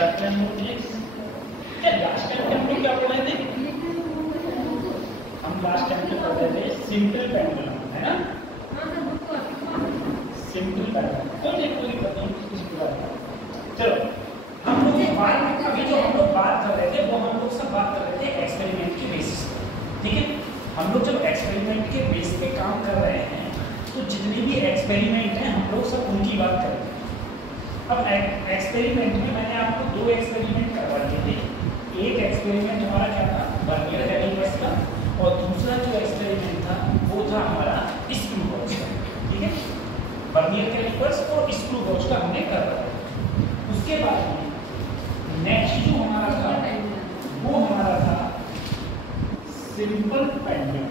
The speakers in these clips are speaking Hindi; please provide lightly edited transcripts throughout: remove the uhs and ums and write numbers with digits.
क्या लास्ट टाइम हम लोग क्या पढ़े थे? हम लास्ट टाइम में पढ़ रहे थे सिंपल पेंडुलम, है ना? सिंपल पेंडुलम कोई पता नहीं कुछ पूरा। चलो हम लोग अभी जो हम लोग बात कर रहे थे वो हम लोग सब बात कर रहे थे एक्सपेरिमेंट के बेसिस पे, ठीक है? हम लोग जब एक्सपेरिमेंट के बेस पे काम कर रहे हैं तो जितने भी एक्सपेरिमेंट हैं हम लोग सब उनकी बात कर रहे हैं। अब एक्सपेरिमेंट में मैंने आपको दो एक्सपेरिमेंट करवा दिए थे। एक एक्सपेरिमेंट हमारा क्या था, वर्नियर कैलिपर्स का, और दूसरा जो एक्सपेरिमेंट था वो था हमारा स्क्रू गॉज का, ठीक है? वर्नियर कैलिपर्स और स्क्रू गॉज का हमने कर रहा है। उसके बाद में नेक्स्ट जो हमारा था वो हमारा था सिंपल पेंडुलम।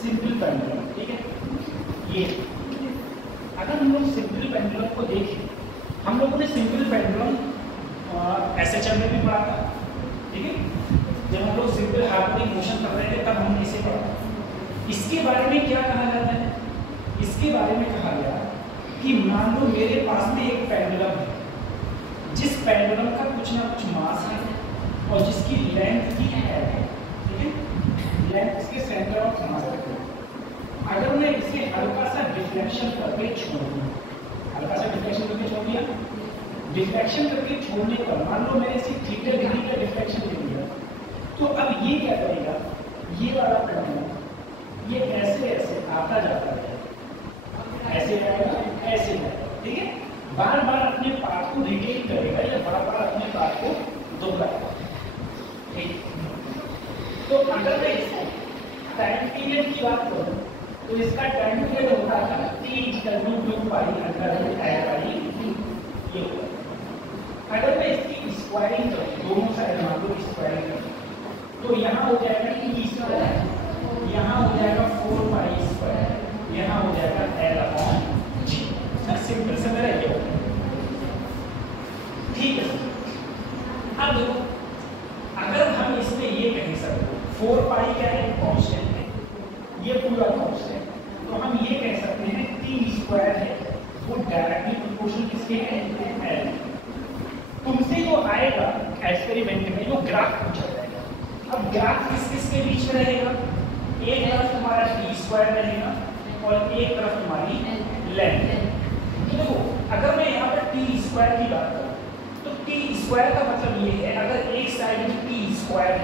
सिंपल पेंडुलम, ठीक है? ये अगर हम लोग सिंपल पेंडुलम को देखें, हम लोगों ने सिंपल पेंडुलम एसएचएम में भी पढ़ा था, ठीक है? जब हम लोग सिंपल हार्मोनिक मोशन कर रहे थे तब हमने इसे पढ़ा। इसके बारे में क्या कहा जाता है? इसके बारे में कहा गया कि मान लो मेरे पास में एक पेंडुलम है, जिस पेंडुलम का कुछ ना कुछ मास है और जिसकी लेंथ की है, ठीक है? लेंथ इसके सेंटर ऑफ मास है। अगर मैं इसे हल्का सा डिफ्लेक्शन करके छोड़ दूं, हल्का सा डिफ्लेक्शन करके छोड़ दिया, डिफ्लेक्शन करके छोड़ने पर मान लो मैंने इसे थीटा डिग्री का डिफ्लेक्शन दे दिया, तो अब ये क्या करेगा, ये वाला पेंडुलम ये ऐसे ऐसे आता जाता है, ऐसे जाएगा, ऐसे जाएगा, ठीक है? बार बार अपने पाथ को रिटेन करेगा या बार बार अपने पाथ को दोहराएगा, ठीक? तो अगर मैं इसको टाइम पीरियड की बात करूं तो इसका टाइम पीरियड होता है T=2π/L/. अगर मैं इसकी स्क्वायरिंग करूं, दोनों साइड मान लो स्क्वायरिंग करूं, तो यहाँ हो जाएगा T², यहाँ हो जाएगा 4π², यहाँ हो जाएगा L/G। सिंपल से मेरा ये हो गया, ठीक है? अब देखो, अगर हम इसमें ये कह सकते 4π क्या है, कांस्टेंट है, ये पूरा कांस्टेंट, तो हम ये कह सकते हैं T² है वो डायरेक्टली प्रोपोर्शनल किसके है, L। तुमसे जो आएगा एक्सपेरिमेंट में जो ग्राफ पूछा जाएगा, अब ग्राफ किस किस के बीच में रहेगा, एक तरफ तुम्हारा T² रहेगा और एक तरफ तुम्हारी लेंथ। तो देखो अगर मैं यहाँ पर T² की बात करूँ तो T² का मतलब ये है, अगर एक साइड T² है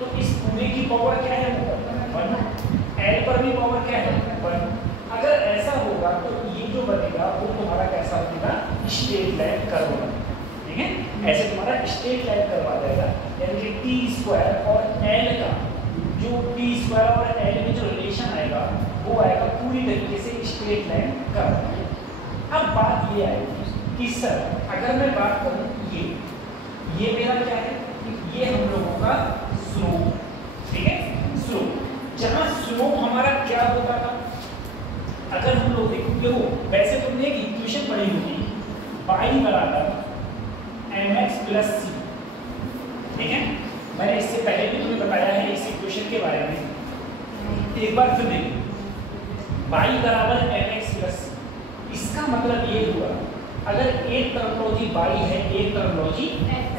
तो इस पूरे की पावर क्या है, 1। L पर भी पावर क्या है, 1। अगर ऐसा होगा तो ये जो बनेगा वो तुम्हारा कैसा बनेगा, स्ट्रेट लाइन कर्व होगा, ठीक है? ऐसे तुम्हारा स्ट्रेट लाइन कर्व आ जाएगा, यानी कि T² और L का जो T² और L में जो रिलेशन आएगा वो आएगा पूरी तरीके से स्ट्रेट लाइन कर्व। अब बात ये आएगी कि सर अगर मैं बात करूं ये मेरा क्या है, ये हम लोगों का स्लोप, ठीक है? स्लोप, जहां स्लोप हमारा क्या होता था, अगर हम लोग देखो वैसे तुमने एक इक्वेशन पढ़ी होगी y=mx+c, ठीक है? मैंने इससे पहले भी तुम्हें बताया है इस इक्वेशन के बारे में, एक बार फिर देखो y=mx+c। इसका मतलब ये हुआ अगर एक टर्मिनोलॉजी y है, एक टर्मिनोलॉजी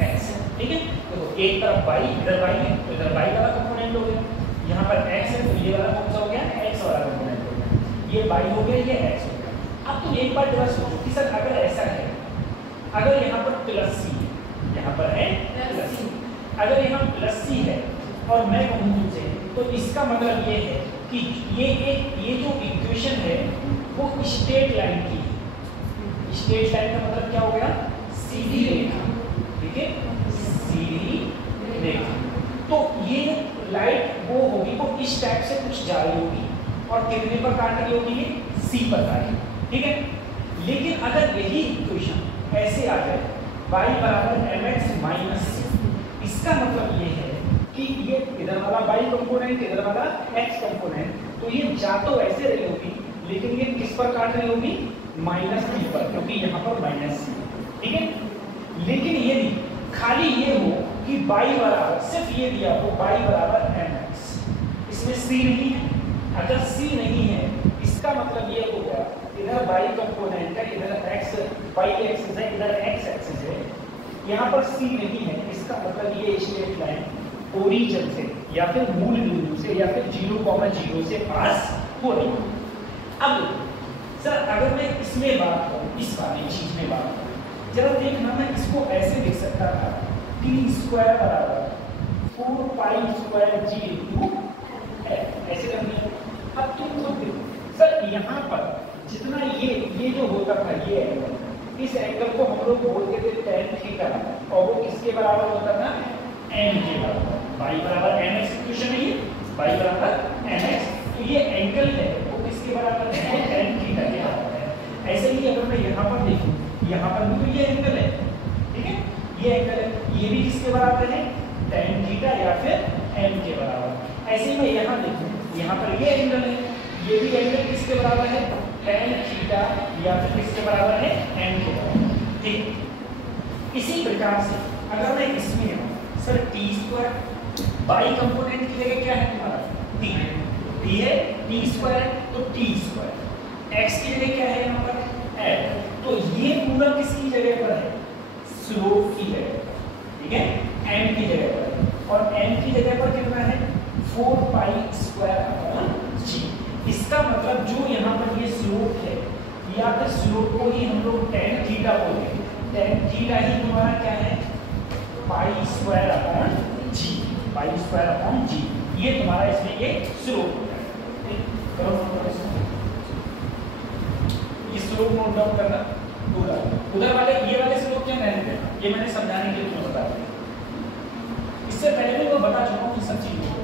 x, ठीक है? देखो एक तरफ y, इधर y है तो इधर y वाला कंपोनेंट हो गया, यहाँ पर x है तो ये वाला कौन सा हो गया, x वाला कंपोनेंट हो गया, ये y हो गया, ये x हो गया। अब तुम एक बार जरा सोचो कि सर अगर ऐसा है, अगर यहाँ पर +c, यहाँ पर है +c, अगर यहाँ +c है और मैं कहूँ तुमसे तो इसका मतलब ये है कि ये जो इक्वेशन है वो स्ट्रेट लाइन की है। स्ट्रेट लाइन का मतलब क्या हो गया, सीधी रेखा, ठीक है? सीधी रेखा। तो ये लाइट वो होगी, वो इस टाइप से कुछ जा रही होगी और कितने पर काट रही होगी, ये C पर काट रही, ठीक है? लेकिन अगर यही इक्वेशन ऐसे आ जाए y=mx-c, इसका मतलब ये है कि ये इधर वाला y कंपोनेंट, इधर वाला x कंपोनेंट, तो ये जा तो ऐसे रही होगी लेकिन ये किस पर काट रही होगी, -c पर, क्योंकि यहाँ पर -c, ठीक है? लेकिन ये नहीं, खाली ये हो कि y बराबर, सिर्फ ये दिया हो y=mx, इसमें c नहीं है। अगर c नहीं है इसका मतलब ये हो गया इधर y कंपोनेंट है, इधर x y एक्सिस है, इधर x एक्सिस है, यहाँ पर c नहीं है, इसका मतलब ये स्ट्रेट लाइन ओरिजिन से या फिर मूल बिंदु से या फिर 0,0 से पास हो रही है। अब सर अगर मैं इसमें बात करूँ, इस वाली चीज में बात करूँ, जरा देखना, मैं इसको ऐसे लिख सकता था t² बराबर 4π² g इंटू ऐसे करनी है। अब तुम खुद देखो सर, यहाँ पर जितना ये जो होता था ये एंगल, इस एंगल को हम लोग बोलते थे tan थीटा, और वो किसके बराबर होता था? m के बराबर। y बराबर mx इक्वेशन है ये, y बराबर mx, तो ये एंगल है वो किसके बराबर है? tan थीटा के बराबर है। ऐसे ही अगर मैं यहाँ पर देखूँ, यहाँ पर भी तो ये एंगल है, ठीक है, ये एंगल है, ये भी किसके बराबर है? tan थीटा या फिर m के बराबर। ऐसे ही मैं यहाँ देखूँ, यहाँ पर ये एंगल है, ये भी एंगल किसके बराबर है? tan थीटा या फिर किसके बराबर है? m के बराबर। ठीक, इसी प्रकार से अगर मैं इसमें सर t² y कंपोनेंट की जगह क्या है तुम्हारा? t है, t² तो t², x की जगह क्या है यहाँ पर? l, तो ये पूरा किसकी जगह पर है? स्लोप की जगह पर, ठीक है, m की जगह पर, और m की जगह पर कितना है? 4π² g। इसका मतलब जो यहाँ पर ये स्लोप है, या फिर स्लोप को ही हम लोग tan थीटा बोलते हैं, tan थीटा ही तुम्हारा क्या है? π² g, ये तुम्हारा इसमें ये स्लोप होता है। ये स्लोप नोट डाउन करना, उधर वाले ये वाले स्लोप क्या रहने देना, ये मैंने समझाने के लिए तुम्हें बता दिया, इससे पहले मैं बता चुका हूँ सब चीजों को।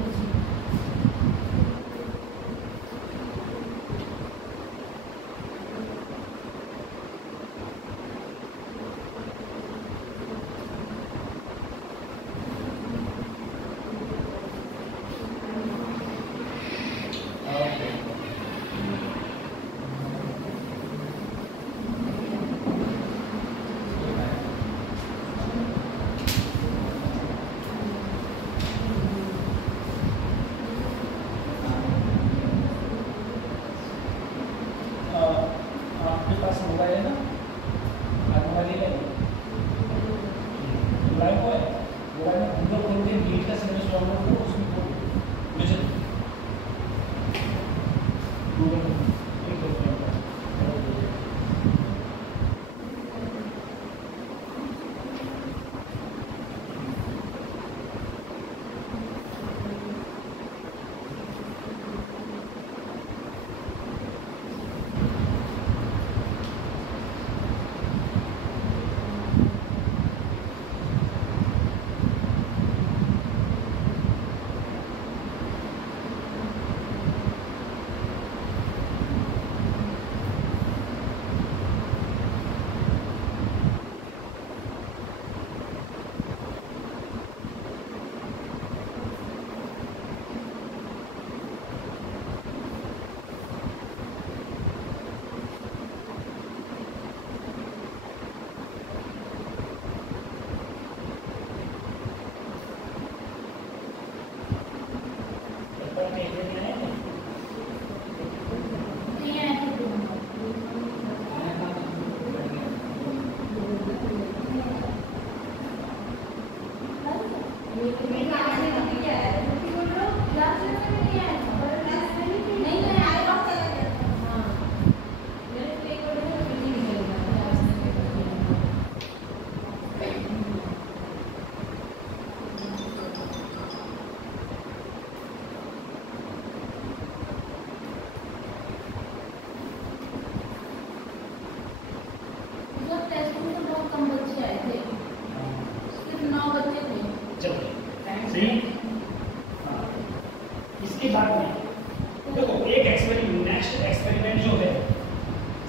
इसके बाद में देखो एक एक्सपेरिमेंट, नेक्स्ट एक्सपेरिमेंट जो है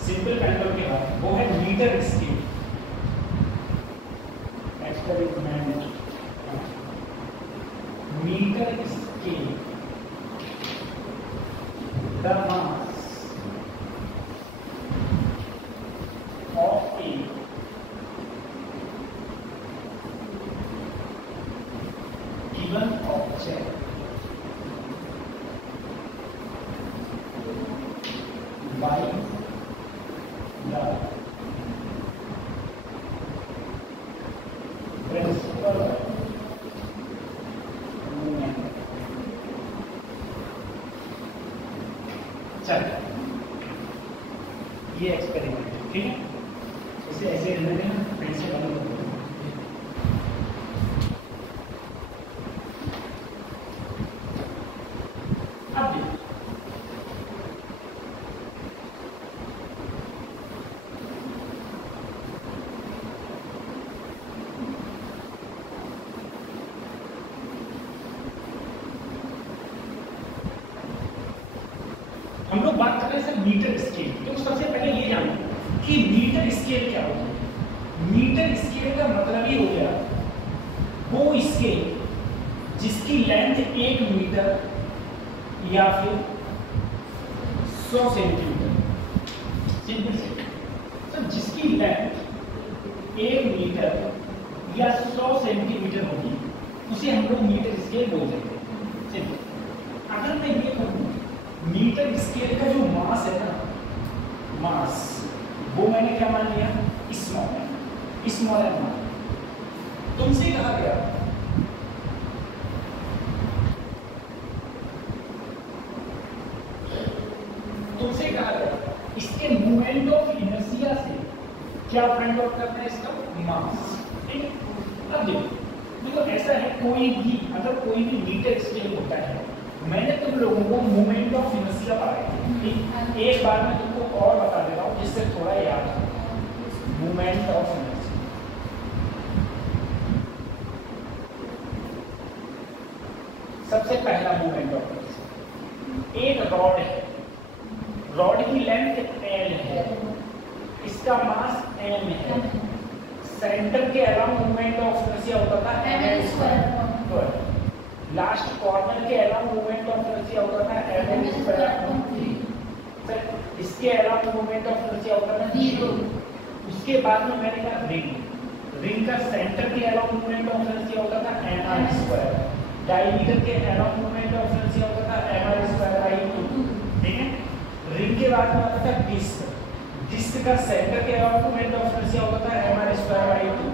सिंपल पेंडुलम के बाद, वो है metre scale experiment. Metre scale the mass of a given object by चल ये एक्सपेरिमेंट है, ठीक है, इसे ऐसे रहने देना, फिर से बंद कर दो। अब देखो हम लोग बात कर रहे हैं सर मीटर स्केल। तो सबसे पहले ये जानो कि मीटर स्केल क्या होता है। मीटर स्केल का मतलब ये हो गया वो स्केल जिसकी लेंथ 1 मीटर या फिर 100 सेंटीमीटर, सिंपल से तो जिसकी लेंथ 1 मीटर या 100 सेंटीमीटर होगी उसे हम लोग मीटर स्केल बोलते हैं। सिंपल। अगर मैं ये कहूँ मीटर स्केल का जो मास है ना, मास वो मैंने क्या मान लिया, स्मॉल एम मान। तुमसे कहा गया इसके मूवमेंट ऑफ इनर्शिया से क्या फाइंड आउट करना है, इसका मास, ठीक है। अब देखो ऐसा है कोई भी अगर कोई भी मीटर स्केल होता है, मैंने तुम लोगों को मोमेंट ऑफ इनर्शिया बताया, ठीक। एक बार मैं तुमको और बता दे रहा हूँ जिससे थोड़ा याद हो। मोमेंट ऑफ इनर्शिया, सबसे पहला मोमेंट ऑफ इनर्शिया, एक रॉड है, रॉड की लेंथ L है, इसका मास m है, सेंटर के अराउंड मोमेंट ऑफ इनर्शिया होता था m², लास्ट कॉर्नर के अराउंड मोमेंट ऑफ इनर्शिया होता था m², इसके अराउंड मोमेंट ऑफ इनर्शिया होता था 0। उसके बाद में मैंने कहा रिंग का सेंटर के अराउंड मोमेंट ऑफ इनर्शिया होता था mr², डायमीटर के अराउंड मोमेंट ऑफ इनर्शिया होता था mr²/2, ठीक है। रिंग के बाद में आता था डिस्क का सेंटर के अराउंड मोमेंट ऑफ इनर्शिया होता था mr²/2,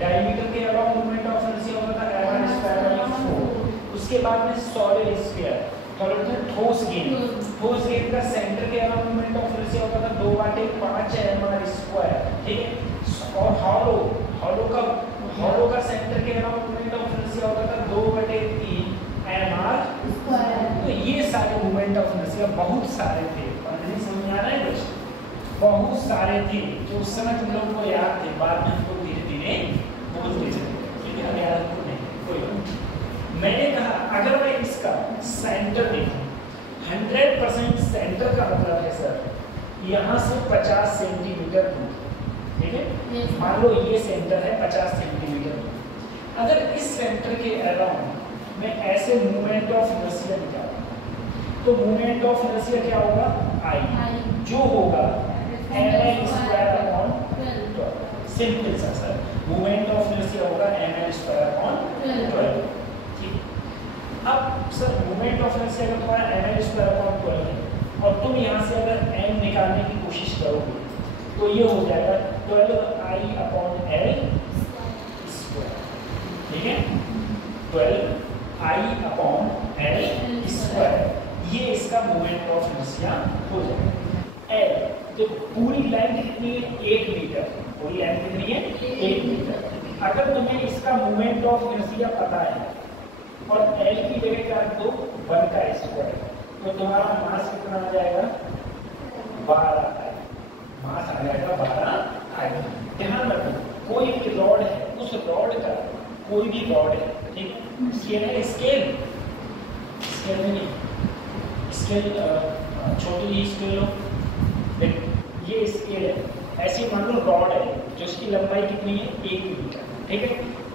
डायमीटर के अराउंड मोमेंट ऑफ इनर्शिया होता था mr²/4। उसके बाद में सॉलिड स्फीयर, ठोस गेंद का सेंटर के अराउंड मोमेंट ऑफ इनर्शिया होता था 2/5 mr², ठीक है। और हॉलो का सेंटर के अराउंड मोमेंट ऑफ इनर्शिया होता था 2/3 mr²। तो ये सारे मोमेंट ऑफ इनर्शिया बहुत सारे थे, नहीं समझ में आ रहा है कुछ, बहुत सारे थे जो उस समय तुम लोगों को याद थे, बाद में हमको धीरे धीरे बोलते चले, ठीक है। याद तो नहीं कोई। मैंने कहा अगर मैं इसका सेंटर देखूं, 100% सेंटर का मतलब है सर यहाँ से 50 सेंटीमीटर दूर, ठीक है। मान लो ये सेंटर है 50 सेंटीमीटर। अगर इस सेंटर के अराउंड मैं ऐसे मूवमेंट ऑफ इनर्शिया निकालूं तो मूवमेंट ऑफ इनर्शिया क्या होगा, I, जो होगा ml²/12। सिंपल सा सर, मूवमेंट ऑफ इनर्शिया होगा ml²/12, ठीक। अब सर मूवमेंट ऑफ इनर्शिया अगर तुम्हारा ml²/12 है और तुम यहाँ से अगर m निकालने की कोशिश करोगे तो ये हो जाएगा 12I/L², ठीक है। 12I/L², ये इसका मोमेंट ऑफ इनर्शिया हो जाएगा। L देखो पूरी लेंथ कितनी है, 1 मीटर, पूरी लेंथ कितनी है 1 मीटर। अगर तुम्हें इसका मोमेंट ऑफ इनर्शिया पता है और L की जगह का तो 1² तो तुम्हारा मास कितना आ जाएगा, 12 मास आ जाएगा 12। ध्यान रखो कोई भी रॉड है, उस रॉड का कोई भी रॉड है, ठीक है, स्केल नहीं, स्केल छोटी ही स्केल हो, ये स्केल है। ऐसी मान लो रॉड है जो इसकी लंबाई कितनी है 1 मीटर, ठीक है।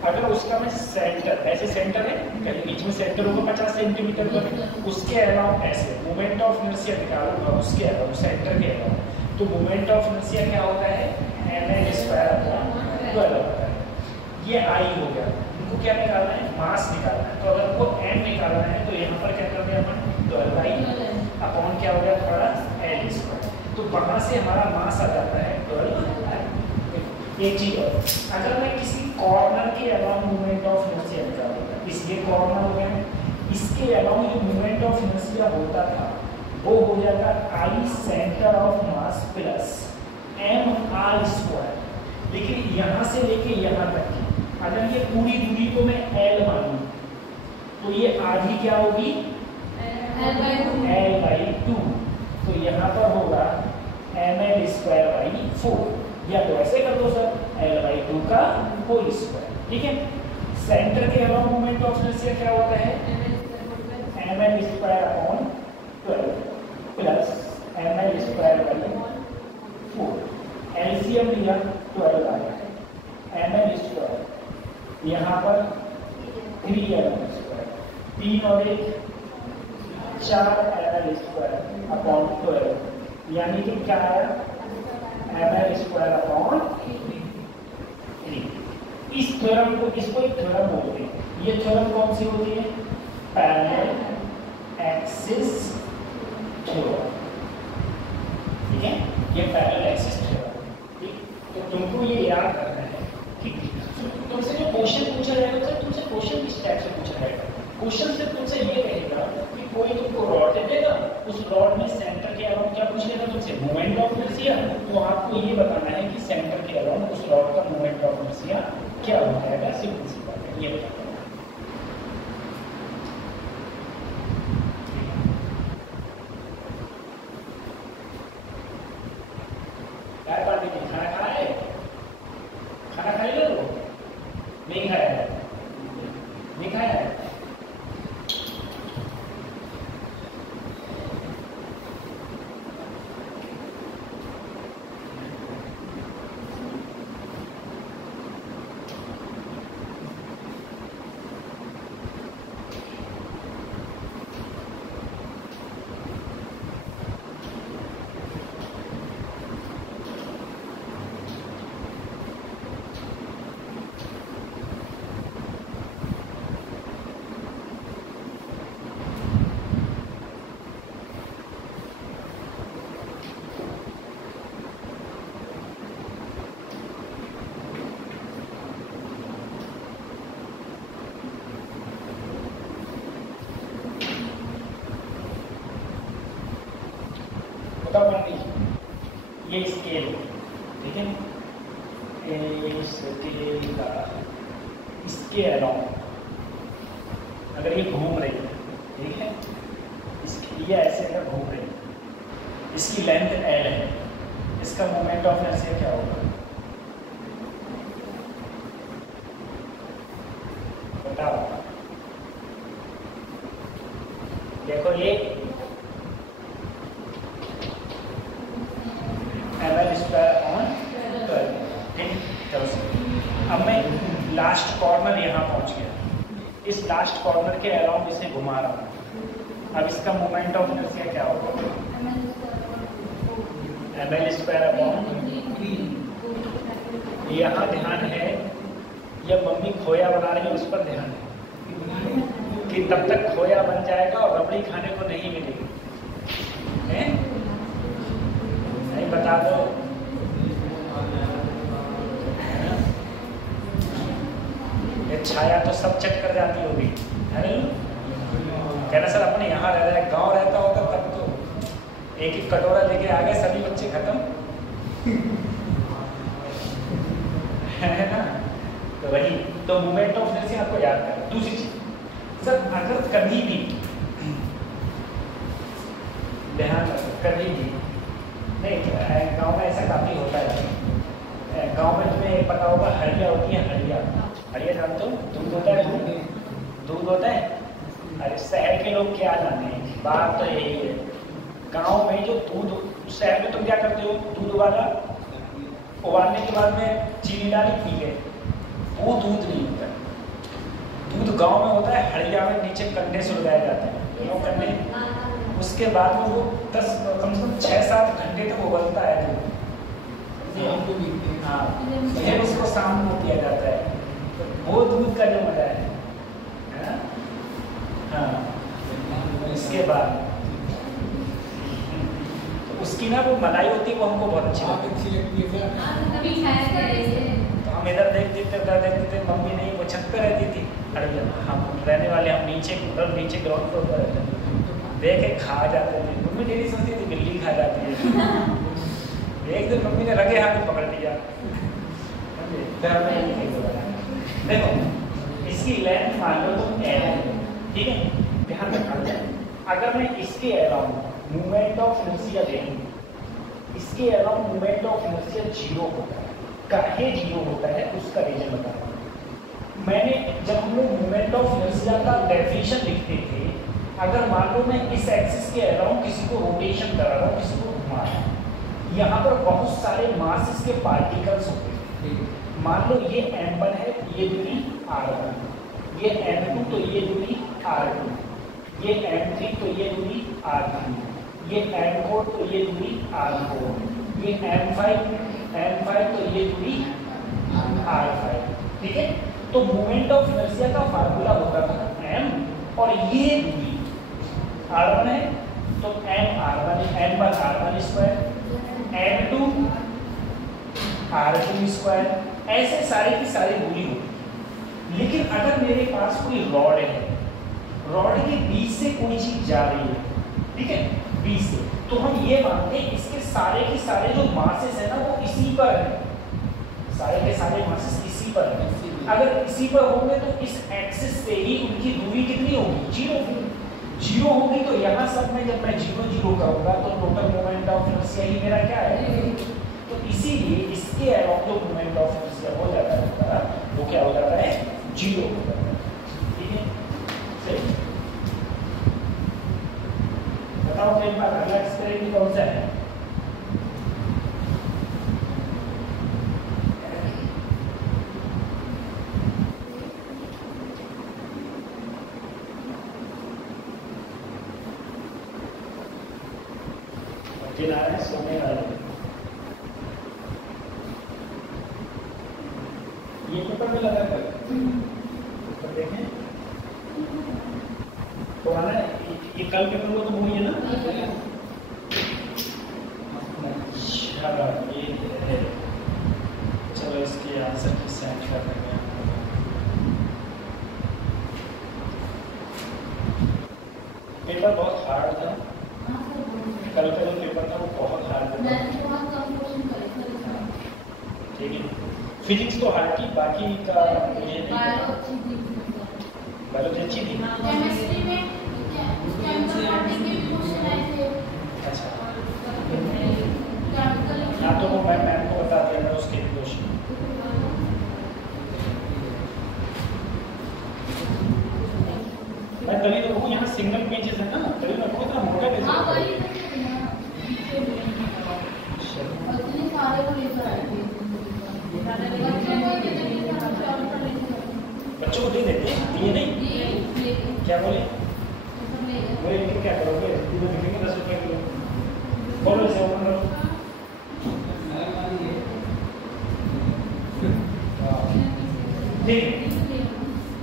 अगर उसका मैं सेंटर, ऐसे सेंटर है कहीं बीच में सेंटर होगा 50 सेंटीमीटर पर, उसके अलावा ऐसे मूवमेंट ऑफ इनर्शिया निकालूंगा उसके अलावा सेंटर के अलावा, तो मूवमेंट ऑफ इनर्शिया क्या होता है ml²/12 होता है। ये I हो गया, इनको क्या निकालना है, मास निकालना है। तो अगर को m निकालना है तो यहाँ पर क्या करते हैं अपन 12I क्या हो गया हमारा L²। तो वहाँ से हमारा मास आ जाता है 12I। एक चीज और, अगर मैं किसी कॉर्नर के अराउंड मूवमेंट ऑफ इनर्शिया निकालूंगा, इसलिए कॉर्नर हो गया, इसके अराउंड जो मूवमेंट ऑफ इनर्शिया होता था वो हो जाएगा I centre of mass plus M R square. लेकिन यहाँ से लेके यहाँ तक की अगर ये पूरी दूरी को मैं एल मानूं तो ये आधी क्या होगी L/2। तो यहाँ पर होगा ml²/4 या तो ऐसे कर दो सर L/2 का होल स्क्वायर। ठीक है, सेंटर के अराउंड मोमेंट ऑफ इनर्शिया क्या होता है ml²/12 प्लस ml²/4। एलसीएम लिया 12 आया ml², यहाँ पर 3ml², 3 और 1 4 ml²/12, यानी कि क्या आया ml²/3। इस थ्योरम को, इसको एक थ्योरम बोलते हैं। ये थ्योरम कौन सी होती है? Parallel axis theorem. ठीक है, ये पैरेलल एक्सिस थ्योरम। तो तुमको ये याद करना है कि तुमसे जो क्वेश्चन पूछा जाएगा सर, तुमसे क्वेश्चन किस टाइप से पूछा जाएगा? क्वेश्चन से तुमसे ये कहेगा कि कोई तुमको रॉड दे देगा, उस रॉड में सेंटर के अराउंड क्या पूछ लेगा तुमसे? Moment of inertia. तो आपको ये बताना है कि सेंटर के अराउंड उस रॉड का मोमेंट ऑफ इनर्शिया क्या हो जाएगा। सिंपल सी बात है, ये बताना। खाना खाया है? खाना खाई लो? नहीं खाया है? नहीं खाया है? ये स्केल, ठीक है, स्केल का इसके अलाउंड अगर ये घूम रही है, ठीक है, ये ऐसे अगर घूम रही है, इसकी लेंथ L है, इसका मोमेंट ऑफ इनर्शिया क्या होगा? बताओ। देखो ये ml²/12। अब मैं लास्ट कॉर्नर यहाँ पहुँच गया, इस लास्ट कॉर्नर के अराउंड इसे घुमा रहा हूँ। अब इसका मोमेंट ऑफ इनर्शिया क्या होगा? ml²/3। यहाँ ध्यान है, या मम्मी खोया बना रही है उस पर ध्यान है कि तब तक खोया बन जाएगा और रबड़ी खाने को नहीं मिलेगी। नहीं बता दो। ये छाया तो सब चेक कर जाती होगी, है नहीं? कहना सर अपने यहाँ रह रहा है, गांव रहता होगा तब तो एक एक कटोरा लेके आ गए सभी बच्चे खत्म। है ना? तो वही तो मोमेंट ऑफ इनर्शिया आपको याद करना। दूसरी चीज सर, अगर कभी भी ध्यान रखो, कभी भी नहीं, गांव में ऐसा काफी होता है। गांव में तुम्हें पता होगा हड़िया होती है, हड़िया, हड़िया जानते हो? दूध होता है, दूध होता है। अरे शहर के लोग क्या जाने, बात तो यही है। गांव में जो दूध, शहर में तुम क्या करते हो? दूध उबालने के बाद में चीनी डाली पी गए, वो दूध नहीं होता है। दूध गांव में होता है हड़िया में, नीचे कंडे से लगाए जाते हैं, क्यों कंडे? उसके बाद में वो 10 कम से कम 6-7 घंटे तक उबलता है दूध। हाँ, फिर उसको शाम को पिया जाता है। तो वो दूध का जो मजा है ना? हाँ, इसके बाद तो उसकी ना वो मलाई होती है, वो हमको बहुत अच्छी लगती है। तो हम इधर देखते थे, मम्मी नहीं, वो छत पे रहती थी हड़िया, हम रहने वाले, हम नीचे ग्राउंड फ्लोर पर रहते थे। देख के खा जाते थे। मम्मी डेली सोचती थी बिल्ली खा जाती है। एक दिन मम्मी ने लगे हाथ में पकड़ लिया। देखो इसकी लेंथ मान लो तुम एल है, ठीक है, ध्यान रखना। अगर मैं इसके अराउंड मूवमेंट ऑफ इनर्शिया देखूं, इसके अराउंड मूवमेंट ऑफ इनर्शिया 0 होता है, काहे 0 होता है उसका रीजन बताता हूं। मैंने जब हम लोग मूवमेंट ऑफ इनर्शिया का डेफिनेशन लिखते थे, अगर मान लो मैं इस एक्सिस के अराउंड किसी को रोटेशन करा रहा हूँ, किसी को घुमा रहा हूँ, यहाँ पर बहुत सारे मासेस के पार्टिकल्स होते हैं। मान लो ये m1 है, ये दूरी r1, ये m2 तो ये दूरी r2, ये m3 तो ये दूरी r3, ये m4 तो ये दूरी r4, ये m5 तो ये दूरी r5, ठीक है। तो मोमेंट ऑफ इनर्शिया का फार्मूला होता था m, और ये दूरी r1 है तो m1 r1 square, m2 r2 square, ऐसे सारे की सारी दूरी होती। लेकिन अगर मेरे पास कोई रॉड है, रॉड के बीच से कोई चीज जा रही है, ठीक है, बीच से, तो हम ये मानते हैं इसके सारे के सारे जो मासेस है ना वो इसी पर है, सारे के सारे मासेस इसी पर है। अगर इसी पर होंगे तो इस एक्सिस से ही उनकी दूरी कितनी होगी? 0 होगी। तो यहाँ सब में जब मैं 0 करूंगा तो टोटल मोमेंट ऑफ इनर्शिया ही मेरा क्या है? तो इसीलिए इसके अराउंड जो मोमेंट ऑफ इनर्शिया हो जाता है वो क्या हो जाता है? 0 हो जाता है, ठीक है। सही, बताओ एक बार अगला एक्सपेरिमेंट कौन सा है? सोने वाले ये पेपर में लगा कर तो देखें पुराना ये कल पेपर में तो वही है ना। ये चलो इसके आंसर की सेट कर देंगे। पेपर बहुत हार्ड था, कल का जो पेपर था वो बहुत हार्ड था, ठीक है। फिजिक्स तो हार्ड थी, बाकी का ये नहीं। बायोलॉजी अच्छी थी। केमिस्ट्री में अच्छा, हाँ तो वो मैं मैम को बता दिया था उसके क्वेश्चन। मैं तभी तो वो यहाँ सिंगल पेजेस है ना, तभी मैं बहुत ना मोटा पेज बच्चों को दे देते हैं, ये नहीं क्या बोले बोले लेकिन क्या करोगे? लिखेंगे 10 रुपये किलो, बोलो इसे ओपन करो। ठीक है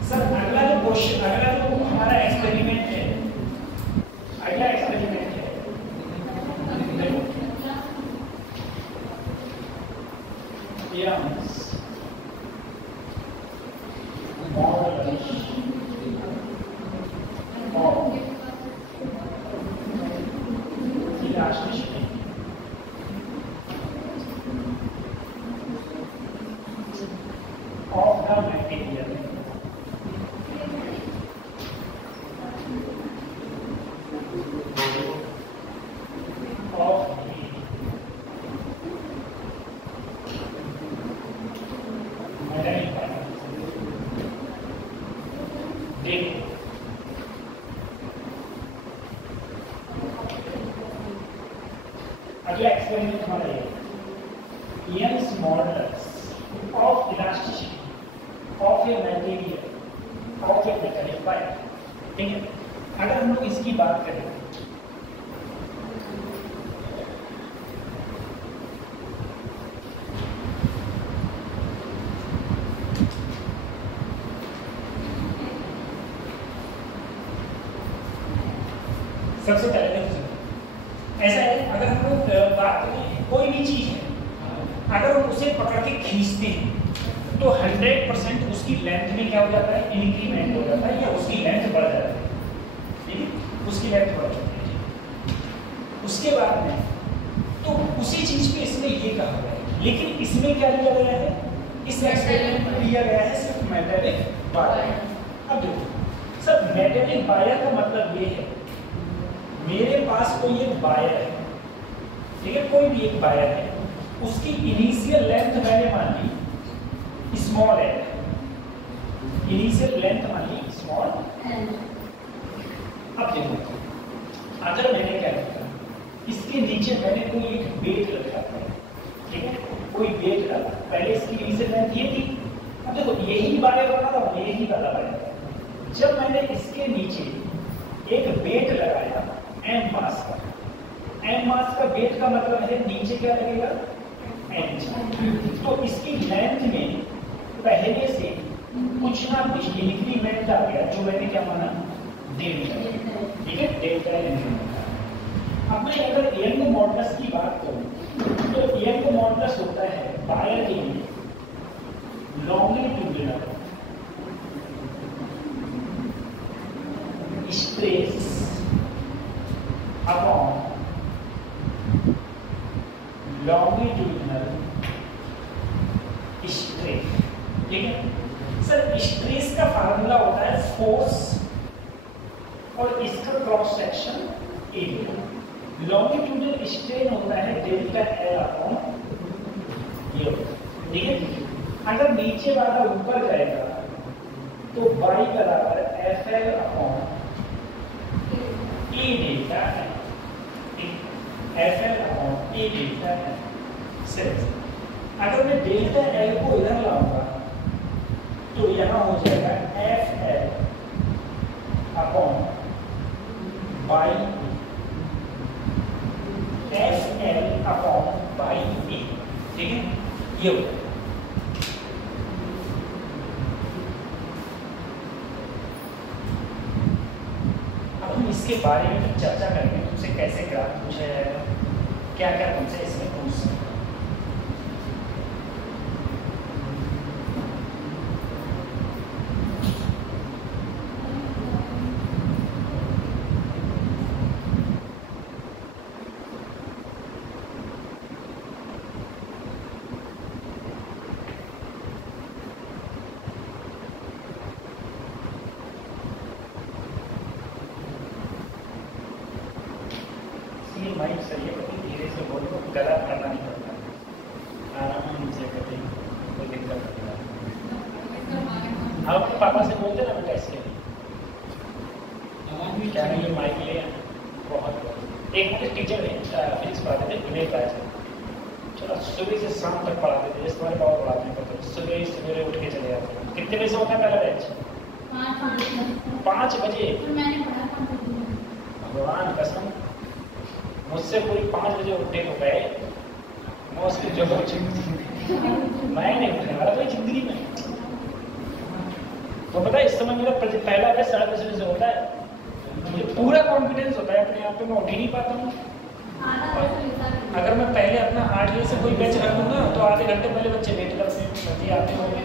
सर, अगला जो क्वेश्चन, अगला जो हमारा एक्सपेरिमेंट है, अगला एक्सपेरिमेंट है, of the material of metallic particles। देखो अगला एक्सपेरिमेंट हमारा ये Young's modulus of elasticity of a material of a metallic pipe, ठीक है। अगर हम लोग इसकी बात करें सबसे पहले देखो ऐसा है, अगर हम लोग बात करें कोई भी चीज है, अगर हम उसे पकड़ के खींचते हैं तो 100% उसकी लेंथ में क्या हो जाता है? इंक्रीमेंट हो जाता है, या उसकी लेंथ बढ़ जाती है, ठीक है, उसकी लेंथ बढ़ जाती है। उसके बाद में तो उसी चीज पे इसमें ये कहा गया है, लेकिन इसमें क्या लिया गया है, इस एक्सपेरिमेंट में लिया गया है सिर्फ मेटेलिक वायर। अब देखो सर, मेटेलिक वायर का मतलब ये है, मेरे पास कोई एक वायर है, ठीक है, कोई भी एक वायर है, उसकी इनिशियल लेंथ मैंने मान ली स्मॉल है, इनिशियल लेंथ मान ली स्मॉल। अब देखो अगर मैंने क्या किया, इसके नीचे मैंने कोई एक वेट रखा, ठीक है, कोई वेट रखा, पहले इसकी इनिशियल लेंथ ये थी। अब देखो यही वायर बना था, यही वाला वायर, जब मैंने इसके नीचे एक वेट लगाया एम मास का, एम मास का वेट का मतलब है नीचे क्या लगेगा एम, तो इसकी लेंथ में पहले से कुछ ना कुछ इंक्रीमेंट आ गया, जो मैंने क्या माना डेल्टा, ठीक है, डेल्टा इंक्रीमेंट। अब मैं अगर यंग मॉडुलस की बात करूं तो यंग मॉडुलस होता है वायर के लिए longitudinal stress upon longitudinal stress, ठीक है सर। स्ट्रेस का फार्मूला होता है फोर्स और इसका cross section area. Longitudinal strain होता है डेल्टा एल अपॉन ये, ठीक है। अगर नीचे वाला ऊपर जाएगा तो y बराबर एफ एल अपॉन ए डेल्टा है, एफ एल अपॉन ए डेल्टा है। अगर मैं डेल्टा एल को इधर लाऊंगा तो यहां हो जाएगा F L upon by F L upon by A, ठीक है, ये हो जाएगा। अब हम इसके बारे में चर्चा करेंगे, तुमसे कैसे ग्राफ पूछा जाएगा, क्या क्या तुमसे इसमें पूछ सकते। माइक सही है, कभी धीरे से बोलो, गला फटना नहीं पड़ता, आराम से कभी कोई दिक्कत नहीं। आप अपने पापा से बोलते ना बेटा इसके लिए, क्या नहीं ये माइक ले बहुत। एक मुझे टीचर है फिजिक्स पढ़ाते थे, विनय राज, चलो सुबह से शाम तक पढ़ाते थे, जैसे तुम्हारे बाबा पढ़ाते हैं, सुबह सवेरे उठ के चले जाते हैं। कितने बजे से होता है पहला बैच? 5 बजे। भगवान कसम, मुझसे कोई 5 बजे उठने को गए, मैं उसकी जगह मैं नहीं उठने वाला कोई जिंदगी में। तो पता है इस समय मेरा पहला बैच 10:30 बजे से होता है, मुझे पूरा कॉन्फिडेंस होता है अपने आप पे, मैं उठ ही नहीं पाता हूँ। अगर मैं पहले अपना 8 बजे से कोई बैच रख लूँ ना तो आधे घंटे पहले बच्चे वेट करते हैं, सभी आते होंगे।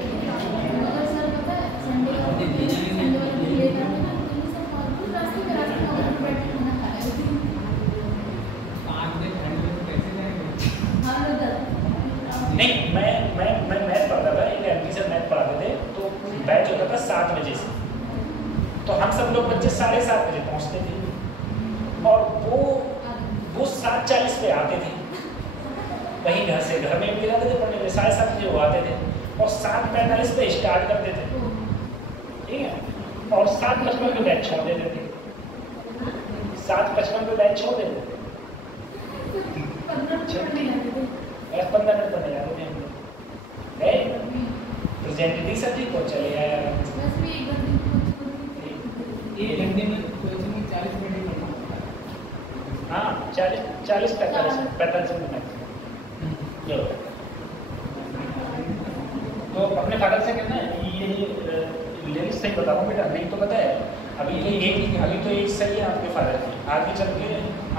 नहीं, मैं मैथ पढ़ता था, एक एमपी सर मैथ पढ़ाते थे, तो बैच होता था 7 बजे से, तो हम सब लोग बच्चे 7:30 बजे पहुंचते थे और वो 7:40 पे आते थे, वहीं घर से, घर में भी जाते थे पढ़ने के लिए, 7:30 बजे वो आते थे और 7:45 पे स्टार्ट करते थे, ठीक है, और 7:55 पे बैच छोड़ देते थे, 7:55 पे बैच छोड़ देते थे, 15 मिनट बने जाते थे हम लोग। प्रेजेंटेटिव सर जी को चले आया, एक घंटे में 40 मिनट ही पढ़ना। हाँ 40-45 मिनट। तो अपने फादर से कहना है ये लेडीज सही बता रहा हूँ बेटा, नहीं तो पता है अभी तो एक सही है आपके फादर की, आगे चल के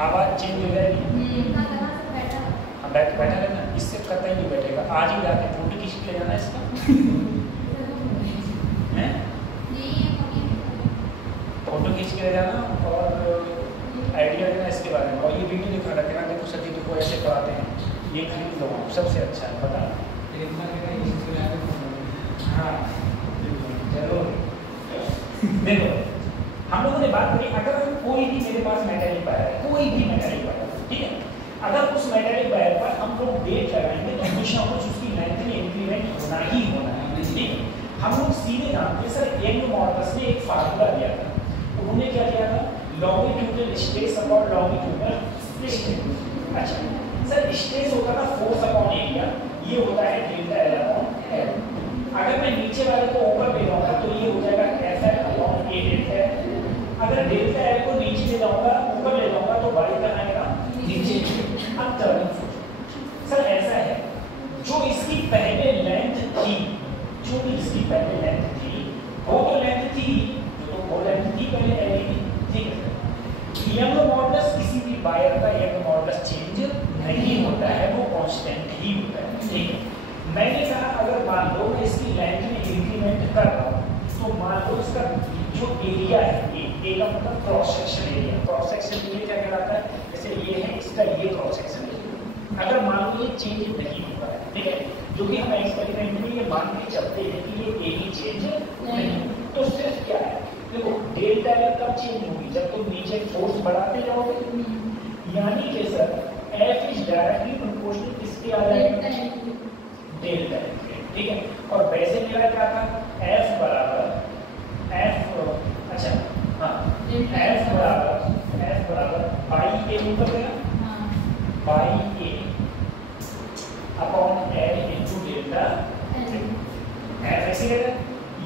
आवाज़ चेंज हो जाएगी। बैठा रहना, इससे कतई नहीं बैठेगा, आज ही जाके फोटो खींच के ले जाना इसका हैं, फोटो खींच के ले जाना और आइडिया देना इसके बारे में, और ये वीडियो दिखा रहे थे ना, देखो सर जी देखो ऐसे पढ़ाते हैं, ये खरीद लो आप, सबसे अच्छा है बता। हाँ जरूर। देखो हम लोगों ने बात करी, अगर कोई भी मेरे पास मेटेरियल वायर है, कोई भी मेटेरियल वायर, ठीक है, अगर उस मेटेरियल वायर पर हम लोग डेट लगाएंगे तो कुछ ना कुछ उसकी लेंथ में इंक्रीमेंट होना ही होना है, ठीक है। हम लोग सीधे जानते हैं सर, यंग मॉडल्स ने एक फार्मूला दिया था, उन्होंने क्या दिया था, longitudinal stress upon longitudinal strain. अच्छा सर, स्ट्रेस होता है फोर्स अपॉन एरिया, ये होता है डेल्टा एल अपॉन एल। अगर मैं नीचे वाले को ऊपर ले जाऊंगा तो ये हो जाएगा एफ एल अपॉन ए डेल्टा एल। अगर डेल्टा एल को नीचे ले जाऊंगा, ऊपर ले जाऊंगा तो वाई का आएगा नीचे। अब टर्निंग सर ऐसा है, जो इसकी पहले लेंथ थी, जो भी इसकी पहले लेंथ थी वो तो लेंथ थी, तो वो लेंथ थी पहले एल की, ठीक है। यंग मॉडुलस किसी भी वायर का यंग मॉडुलस चेंज नहीं होता है, वो कांस्टेंट ही होता है, ठीक है। मैंने कहा अगर मान लो मैं इसकी लेंथ में इंक्रीमेंट कर रहा हूँ तो मान लो इसका जो एरिया है, ए का मतलब cross section area, cross section area क्या कहलाता है, जैसे ये है इसका ये क्रॉस सेक्शन एरिया, अगर मान लो ये चेंज नहीं होता है, ठीक है, जो कि हम एक्सपेरिमेंट में ये मान के चलते हैं कि ये एरी चेंज नहीं, तो सिर्फ क्या है, देखो डेल्टा एल कब चेंज होगी, जब तुम नीचे फोर्स बढ़ाते जाओगे, यानी कि sir F is directly proportional किसके आ जाएगा, डेल्टा एल, ठीक है। और वैसे मेरा क्या था, एफ बराबर एफ, अच्छा हाँ, एफ बराबर बाई ए ऊपर गया, by A upon L into delta F, ऐसे गया,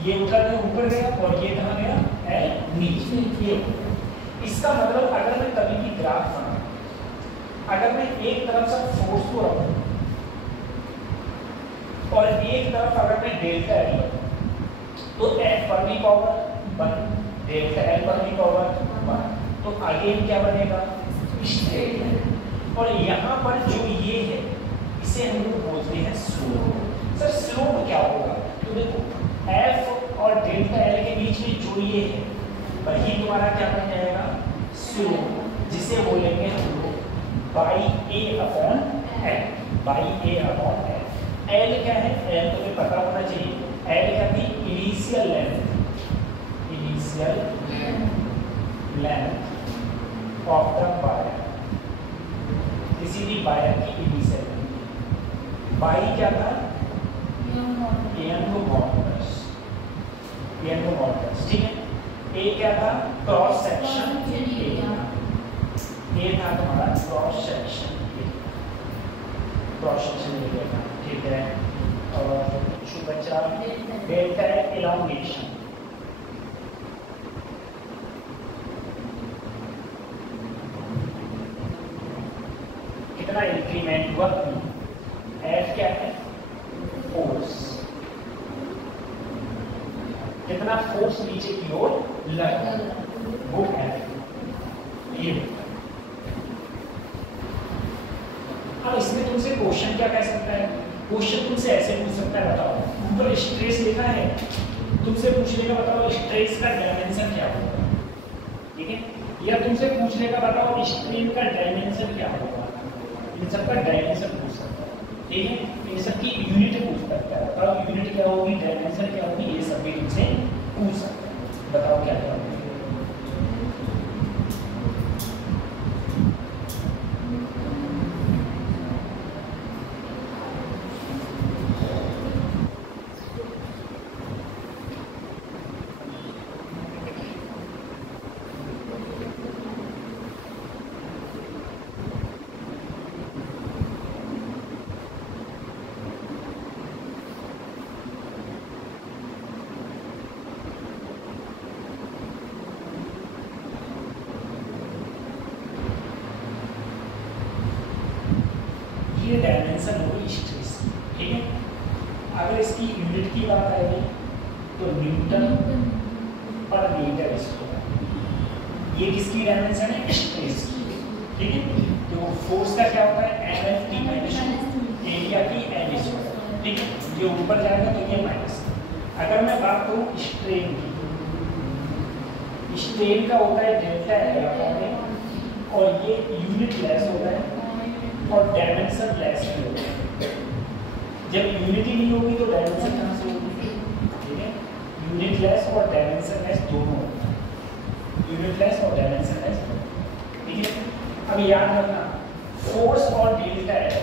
ये उधर ऊपर गया और ये कहाँ गया, एल नीचे, ये। इसका मतलब अगर मैं कभी भी ग्राफ बना, अगर मैं एक तरफ से फोर्स को रखूं और एक तरफ अगर मैं डेल्टा एल तो एफ पर भी पावर 1, डेल्टा एल पर भी पावर 1, तो अगेन क्या बनेगा, स्ट्रेट। और यहाँ पर जो ये है इसे हम लोग बोलते हैं स्लोप। सर स्लोप क्या होगा, तो देखो एफ और डेल्टा एल के बीच में जो ये है वही तुम्हारा क्या बन जाएगा, स्लोप, जिसे बोलेंगे हम लोग by A upon L, by A upon L. L क्या है, एल तो तुम्हें पता होना चाहिए, एल क्या थी, initial length, initial length of the wire, किसी भी वायर की इनिशियल लेंथ। बाई क्या था, यंग मॉडुलस, यंग मॉडुलस, ठीक है। ए क्या था, क्रॉस सेक्शन एरिया, ए था तुम्हारा cross section area, cross section area था, ठीक है। और जो बचा डेल्टा एलोंगेशन, कितना इंक्रीमेंट हुआ, एफ क्या है, फोर्स, कितना फोर्स नीचे की ओर लगा, वो है ये। अब इसमें तुमसे क्वेश्चन क्या कह सकता है, क्वेश्चन तुमसे ऐसे पूछ सकता है, बताओ ऊपर स्ट्रेस लिखा है, तुमसे पूछ लेगा बताओ स्ट्रेस का डायमेंशन क्या होगा, ठीक है, या तुमसे पूछ लेगा बताओ स्ट्रेन का डायमेंशन क्या होगा, इन सब का डायमेंशन पूछ सकता है, ठीक है, इन सब की यूनिट पूछ सकता है, बताओ यूनिट क्या होगी, डायमेंशन क्या होगी, ये सब भी तुमसे पूछ सकता है, बताओ क्या क्या होगा। ये डायमेंशन होगी स्ट्रेस, ठीक है। अगर इसकी यूनिट की बात आएगी तो न्यूटन पर मीटर स्क्वायर, ये किसकी डायमेंशन है, स्ट्रेस की, ठीक है। तो फोर्स का क्या होता है, M F T minus area की एल स्क्वायर, ठीक है, ये ऊपर जाएगा तो ये माइनस। अगर मैं बात करूँ स्ट्रेन की, स्ट्रेन का होता है डेल्टा एल अपॉन और ये यूनिट लेस होता है और डायमेंशन लेस भी होता है। जब यूनिटी नहीं होगी तो डायमेंशन कहाँ से होगी? ठीक है, यूनिट लेस और डायमेंशन लेस दोनों होता है, यूनिट लेस और डायमेंशन लेस। ठीक है, अब याद रखना फोर्स और डेल्टा एल,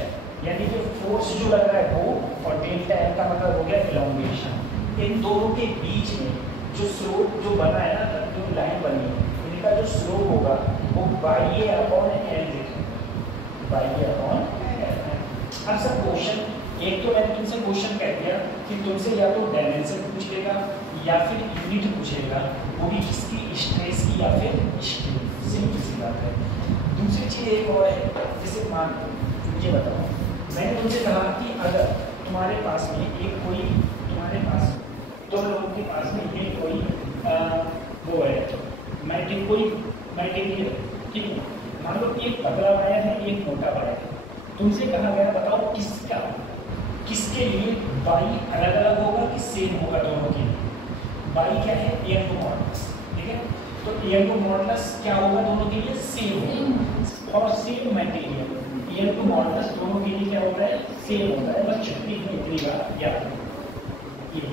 यानी कि फोर्स जो लग रहा है वो, और डेल्टा एल का मतलब हो गया इलॉन्गेशन। इन दोनों के बीच में जो स्लोप जो बना है ना, जो लाइन बनी है, इनका जो स्लोप होगा वो बाई ए अपॉन एल लिखेंगे, बाई ए अपॉन एल। अब सब क्वेश्चन, एक तो मैंने तुमसे क्वेश्चन कह दिया कि तुमसे या तो डायमेंशन पूछ लेगा या फिर यूनिट पूछेगा, वो भी किसकी, स्ट्रेस की या फिर स्ट्रेन, सिंपल सी बात है। दूसरी चीज़ एक और है, जैसे मान लो ये बताओ, मैंने तुमसे कहा कि अगर तुम्हारे पास में एक कोई, तुम्हारे पास तुम लोगों के पास में ये कोई वो है मटेरियल, ठीक है, मान लो एक पतला वायर है एक मोटा वायर है, तुमसे कहा गया बताओ किसका, किसके लिए बाई अलग अलग होगा कि सेम होगा दोनों के लिए? बाई क्या है? एयर टू मॉडुलस, ठीक है, तो एयर टू मॉडुलस क्या होगा दोनों के लिए? सेम होगा। और सेम मटेरियल एयर टू मॉडुलस दोनों के लिए क्या होता है? सेम होता है। बस छुट्टी में इतनी बात याद रखो। ये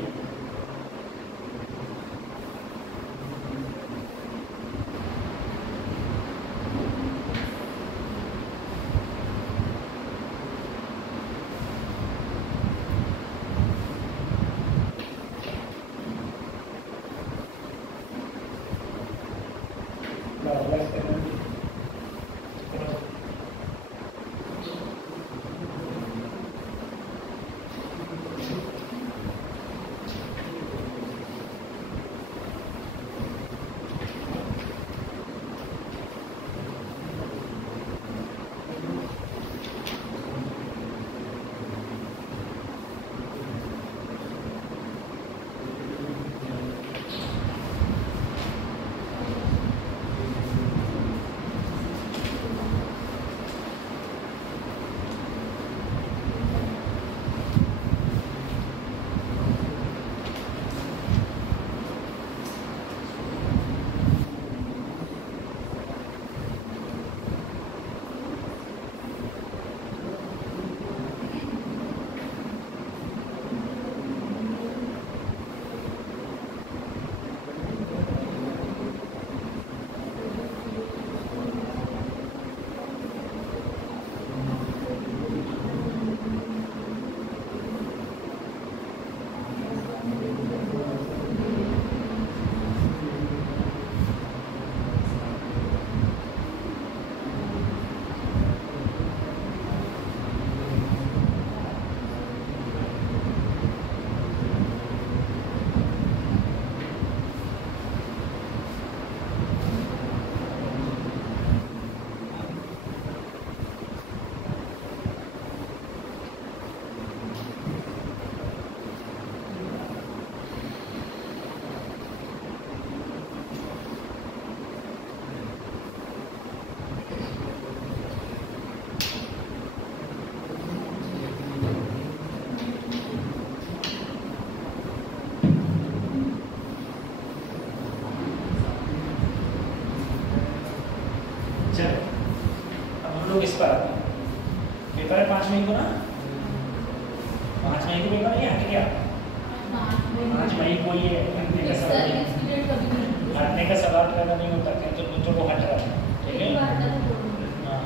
लोग इस पर आते हैं। पेपर है 5 मई को ना, 5 मई को पेपर नहीं है क्या? 5 मई को ये हटने का सवाल, हटने का सवाल पैदा नहीं होता, तो बच्चों को हट रहा है, ठीक है। हाँ,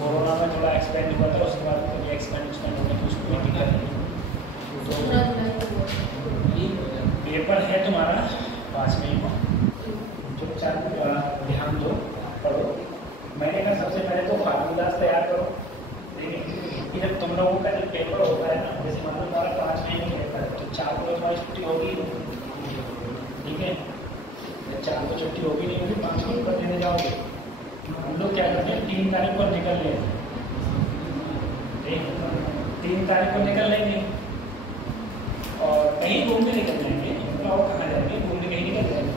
कोरोना में थोड़ा एक्सपेंड हुआ था, उसके बाद तो ये एक्सपेंड होने की उसको नहीं दिक्कत नहीं। तो पेपर है तुम्हारा 5 मई को, तो ध्यान दो, पढ़ो। मैंने कहा सबसे पहले तो फार्मूलाज तैयार करो, देखिए जब तुम लोगों का जब पेपर होता है ना, जैसे मान लो तुम्हारा 5 मई को पेपर है, तो 4 को तुम्हारी छुट्टी होगी, ठीक है, 4 को छुट्टी होगी नहीं होगी, 5 को पेपर देने जाओगे। हम लोग क्या करते हैं 3 तारीख को निकल लेंगे, 3 तारीख को निकल लेंगे और कहीं घूमने निकल जाएंगे, और कहाँ जाएंगे घूमने, कहीं निकल जाएंगे।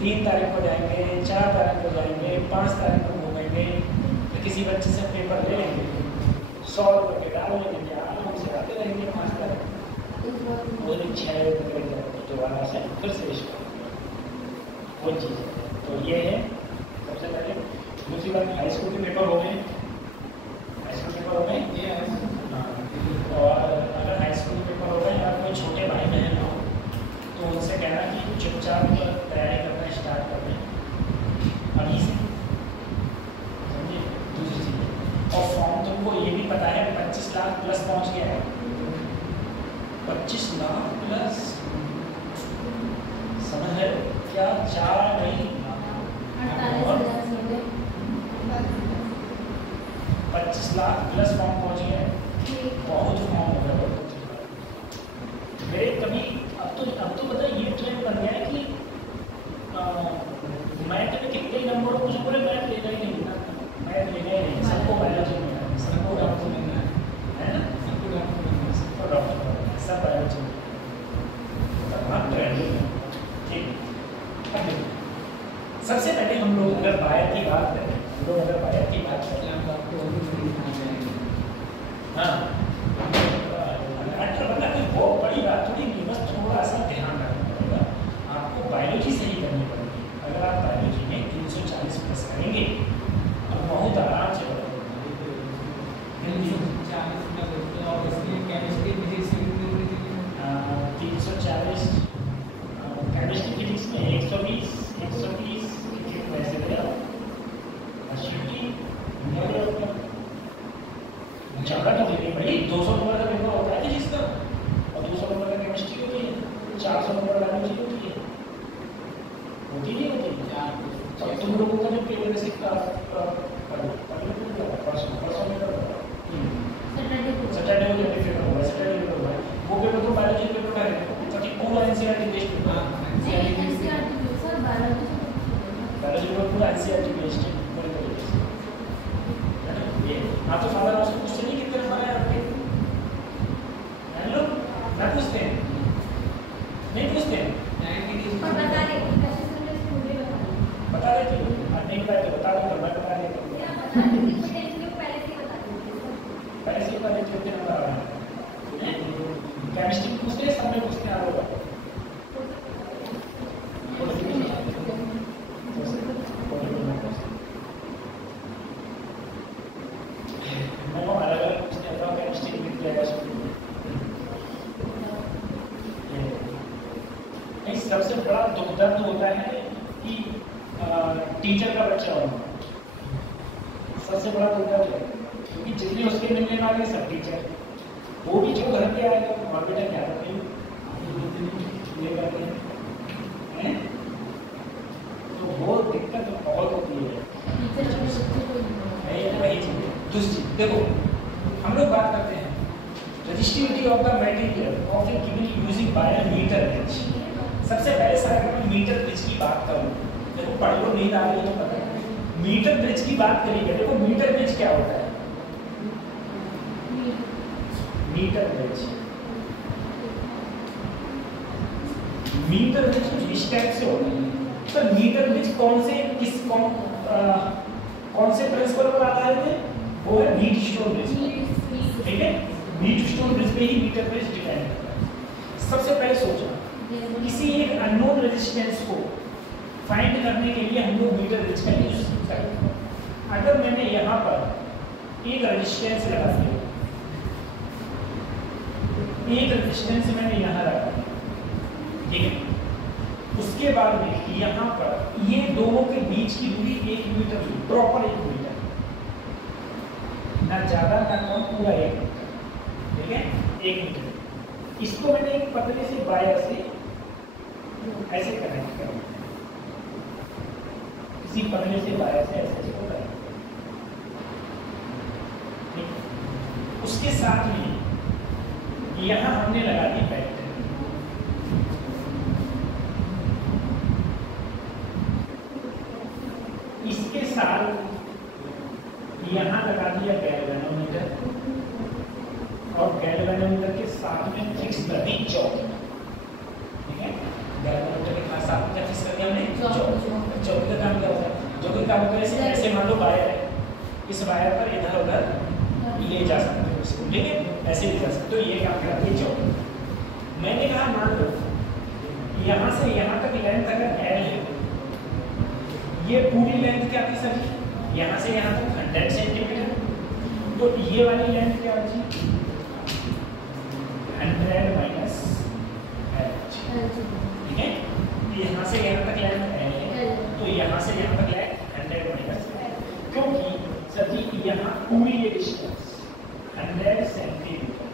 3 तारीख को जाएंगे, 4 तारीख को जाएंगे, 5 तारीख को घूमेंगे, तो किसी बच्चे से पेपर ले लेंगे, 100 रुपये के डाल लेंगे, आराम से आते रहेंगे 5 तारीख, वो दिन 6 रुपये दोबारा से फिर से वो चीज़ है। तो ये है सबसे पहले दूसरी बात, हाई स्कूल के पेपर हो गए, हाई स्कूल के पेपर हो गए, और अगर हाई स्कूल के पेपर हो गए या कोई छोटे भाई बहन हो तो उनसे कहना कि चुपचाप तैयारी करना स्टार्ट कर दें अभी से, समझिए। दूसरी चीज़, और फॉर्म तुमको ये भी पता है 25 लाख प्लस पहुंच गया है, 25 लाख प्लस, समझ रहे हो क्या? 4 नहीं 25 लाख प्लस फॉर्म पहुंच गया है, बहुत फॉर्म हो गया। मेरे कभी अब तो पता है ये ट्रेंड बन गया है कि मैथ में कितने नंबर कुछ पूरे मैथ लेना ही नहीं ना, मैथ लेना ही नहीं, सबको बायोलॉजी में है, सबको डॉक्टर में है ना, सबको डॉक्टर में, सब बायोलॉजी में, सब ट्रेंड है। ठीक, अब देखो, सबसे पहले हम लोग अगर बायर की बात करें, हम लोग अगर बायर की बात करें, हाँ, मतलब कोई बहुत बड़ी बात थोड़ी नहीं, बस थोड़ा सा ध्यान रखना पड़ेगा, आपको बायोलॉजी सही करनी पड़ेगी। अगर आप बायोलॉजी में 340 प्लस करेंगे तो बहुत आराम से बढ़ेगा। 340 केमिस्ट्री फिजिक्स में 120 वैसे ज़्यादा तो नहीं भाई, 200 नंबर का पेपर होता है फिजिक्स का, और 200 नंबर का केमिस्ट्री होती है, 400 नंबर बायोलॉजी होती है, होती नहीं होती? तो तुम लोगों का जो पेपर से सैटरडे को जो पेपर होगा, सैटरडे पेपर होगा, वो पेपर तो बायोलॉजी पेपर का है, तो पूरा NCERT based paper, biology paper पूरा एनसीईआरटी बेस्ड है। हाँ, तो फादर आपसे पूछते नहीं कितने नंबर आए आपके, हेलो ना पूछते हैं, नहीं पूछते हैं, बता देते हो, नहीं बताए तो बता दो, मैं बता देता हूँ, पहले से बता देते कितने नंबर आ रहे हैं। केमिस्ट्री पूछते हैं, सब में पूछते हैं, आप सबसे बड़ा दुख दर्द होता है कि टीचर का बच्चा होना, सबसे बड़ा दुख दर्द है, क्योंकि जितने उसके मिलने वाले सब टीचर, वो भी जो घर पे आएगा और बेटा क्या करते हैं, तो वो दिक्कत बहुत होती है। वही चीज, दूसरी देखो, हम लोग बात करते हैं resistivity of the material of a given using by a metre bridge. सबसे पहले सर अगर मैं मीटर ब्रिज की बात करूँ, देखो पढ़ लो, नहीं आ रही है तो पता है, मीटर ब्रिज की बात करिए। देखो मीटर ब्रिज क्या होता है, मीटर ब्रिज, मीटर ब्रिज इस टाइप से होता है। तो मीटर ब्रिज कौन से प्रिंसिपल पर आधारित है, वो है व्हीटस्टोन ब्रिज, ठीक है, व्हीटस्टोन ब्रिज पे ही मीटर ब्रिज डिपेंड करता है। सबसे पहले सोचो, किसी एक अननोन रेजिस्टेंस को फाइंड करने के लिए हम लोग मीटर ब्रिज का यूज करते हैं। अगर मैंने यहाँ पर एक रेजिस्टेंस लगा दिया, एक रेजिस्टेंस मैंने यहाँ रखा, ठीक है, उसके बाद में यहाँ पर ये दोनों के बीच की दूरी 1 मीटर, प्रॉपर 1 मीटर, ना ज्यादा ना कम, पूरा 1 मीटर, ठीक है, 1 मीटर। इसको मैंने एक पतले से वायर से ऐसे कनेक्ट कर, किसी पतले से वायर से ऐसे इसको कनेक्ट, उसके साथ में यहाँ हमने लगा दी बैटरी, इसके साथ यहाँ लगा दिया गैल्वेनोमीटर, और गैल्वेनोमीटर के साथ में फिक्स कर दी चौक, ठीक है, गैल्वेनोमीटर के साथ में फिक्स कर दिया हमने चौकी का काम क्या होता है, जो कि काम करे ऐसे मान लो वायर है, इस वायर पर इधर उधर ले जा सकते हो इसको, ठीक है, ऐसे भी जा सकते हो, ये काम करती है चौक। मैंने कहा मान लो यहाँ से यहाँ तक लेंथ अगर एल है, ये पूरी लेंथ क्या थी सर, यहाँ से यहाँ तक 100 सेंटीमीटर, तो ये वाली लेंथ क्या बची 100 माइनस h, ठीक है। यहाँ से यहाँ तक लेंथ है, तो यहाँ से यहाँ तक लेंथ 100 माइनस, क्योंकि सर जी यहाँ पूरी ये डिस्टेंस 100 सेंटीमीटर,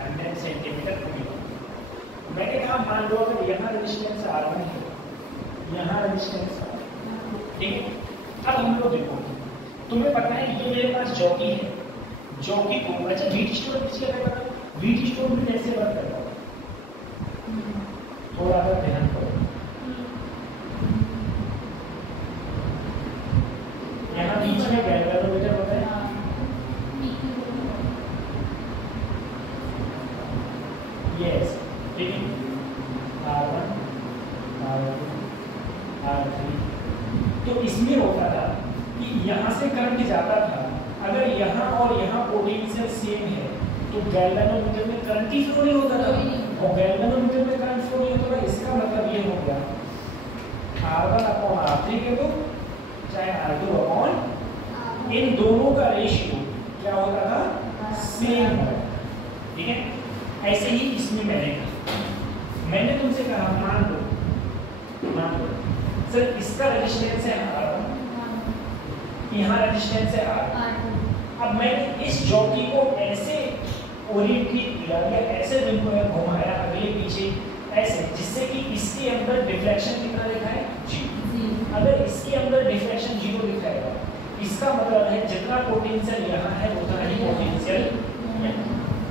100 सेंटीमीटर पूरी। मैंने कहा मान लो अगर यहाँ रेजिस्टेंस R1 है, यहाँ रेजिस्टेंस R, ठीक है। अब हम लोग देखो, तुम्हें पता है ये मेरे पास जॉकी है, जॉकी को अच्छा वीट स्टोर किसके लिए पता है, वीट स्टोर में कैसे वर्क करता है, थोड़ा सा ध्यान करो। यहाँ बीच में गैल्वेनोमीटर होता है, यस, लेकिन R1 R2 R3, तो इसमें होता था कि यहाँ से करंट जाता था, अगर यहाँ और यहाँ पोटेंशियल सेम है तो गैल्वेनोमीटर में करंट ही फ्लो नहीं होता था, और गैल्वेनोमीटर में करंट फ्लो नहीं होता था, इसका मतलब ये हो गया R1 अपॉन R3 के दो चाहे R2 अपॉन, इन दोनों का रेशियो क्या होता था, सेम होता, ठीक है। ऐसे ही इसमें मैंने तुमसे कहा मान लो सर इसका रेजिस्टेंस है R1, यहाँ रेजिस्टेंस है R2, अब मैंने इस जॉकी को ऐसे ओरिएंटेट किया या ऐसे घुमाया अगले पीछे ऐसे, जिससे कि इसके अंदर डिफ्लेक्शन कितना लिखा है 0। अगर इसके अंदर डिफ्लेक्शन 0 लिखाएगा, इसका मतलब है जितना पोटेंशियल यहाँ है उतना ही पोटेंशियल,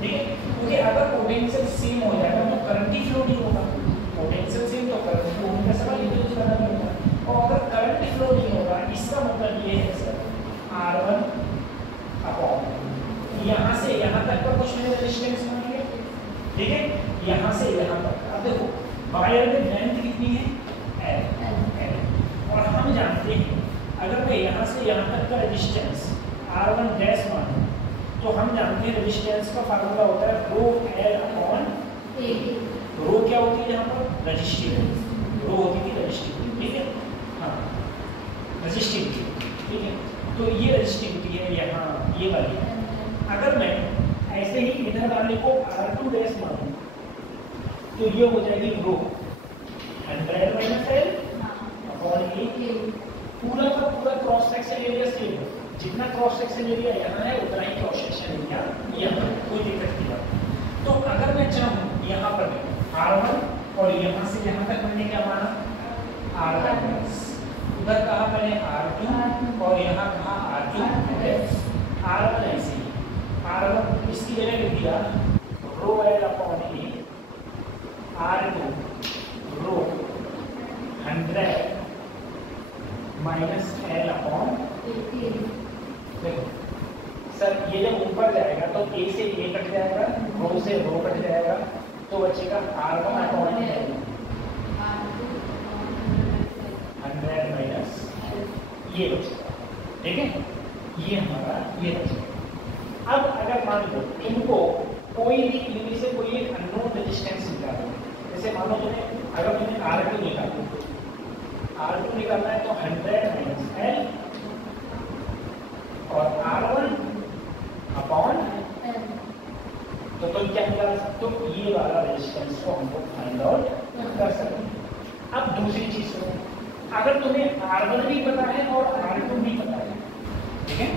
ठीक है। क्योंकि अगर पोटेंशियल सेम हो जाएगा तो करंट ही फ्लो नहीं होगा, पोटेंशियल सेम तो करंट फ्लो होने का सवाल ही नहीं होगा, और अगर करंट फ्लो नहीं होगा इसका मतलब ये है सर R1 अपॉन यहाँ से यहाँ तक का कुछ मैंने रेजिस्टेंस मान लिया, ठीक है, यहाँ से यहाँ तक। अब देखो वायर में लेंथ कितनी है L, और हम जानते हैं अगर मैं यहाँ से यहाँ तक का रेजिस्टेंस R1 डैश मानूं तो हम जानते हैं रेजिस्टेंस का फार्मूला होता है रो L अपॉन A। रो क्या होती है यहाँ पर, रेजिस्टिविटी, रो होती थी रेजिस्टिविटी, ठीक है, हाँ रेजिस्टिविटी, ठीक है। तो ये रेजिस्टिविटी है यहाँ ये वाली। अगर मैं ऐसे ही इधर वाले को R2 डैश मानूं तो ये हो जाएगी रो 100 माइनस L अपॉन A, पूरा का पूरा क्रॉस सेक्शन एरिया सेम है, जितना क्रॉस सेक्शन एरिया यहाँ है उतना ही क्रॉस सेक्शन एरिया यहाँ, कोई दिक्कत नहीं है। तो अगर मैं चाहूँ यहाँ पर R1 और यहाँ से यहाँ तक मैंने क्या माना R1, उधर कहा मैंने R2 और यहाँ कहा R2, R1 ऐसे ही R1 इसकी जगह लिख दिया rho L upon A, R2 rho 100 minus L upon, देखो सर ये जब ऊपर जाएगा तो A से A कट जाएगा, रो से रो कट जाएगा, तो बचेगा R1 अपॉन L 100 माइनस ये बचेगा, ठीक है, ये हमारा ये बचेगा। अब अगर मान लो तुमको कोई भी इनमें से कोई एक अननोन रेजिस्टेंस निकालना है, जैसे मान लो तुम्हें अगर तुम्हें R2 निकालना है तो 100 माइनस L और R1 अपॉन, तो तुम क्या निकाल सकते हो, ये वाला रेजिस्टेंस को हम लोग फाइंड आउट कर सकते हैं। अब दूसरी चीज सुनो, अगर तुम्हें R1 भी पता है और R2 भी पता है, ठीक है,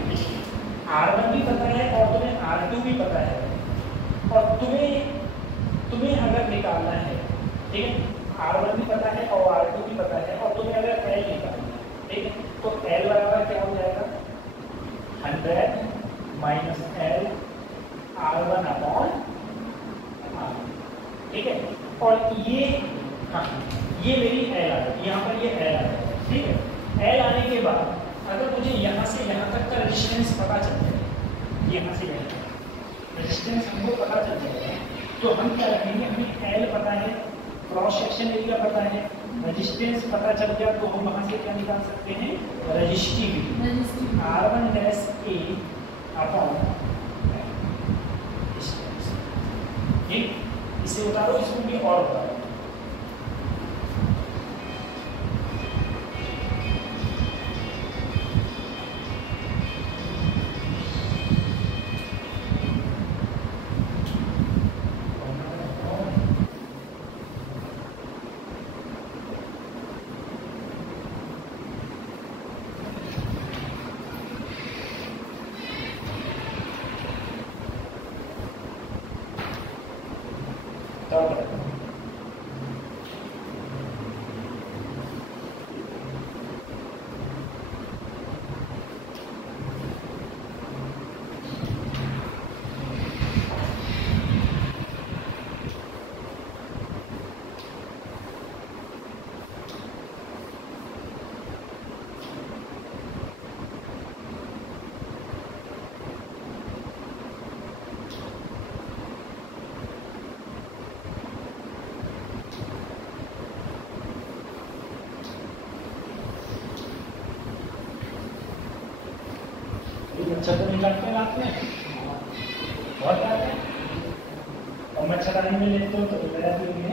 R1 भी पता है और तुम्हें R2 भी पता है, और तुम्हें अगर निकालना है, ठीक है, R1 भी पता है और R2 भी पता है, और तुम्हें अगर L निकालना है, ठीक है, तो L बराबर क्या हो जाएगा 100 minus L R1 upon R, ठीक है। और ये हाँ ये मेरी L आ गई, यहाँ पर ये L आ गई, ठीक है। L आने के बाद अगर मुझे यहाँ से यहाँ तक का रेजिस्टेंस पता चल जाए, यहाँ से यहाँ तक रेजिस्टेंस हमको पता चल जाए, तो हम क्या रखेंगे, हमें L पता है, क्रॉस सेक्शन एरिया पता है, रेजिस्टेंस पता चल गया, तो हम वहाँ से क्या निकाल सकते हैं, resistivity R1 dash A upon, ठीक, इसे उतारो, इसको भी और उतारो, मच्छर तो नहीं काटते हैं रात में? बहुत काटते हैं। और मच्छरदानी में लेते हो तो लगा देंगे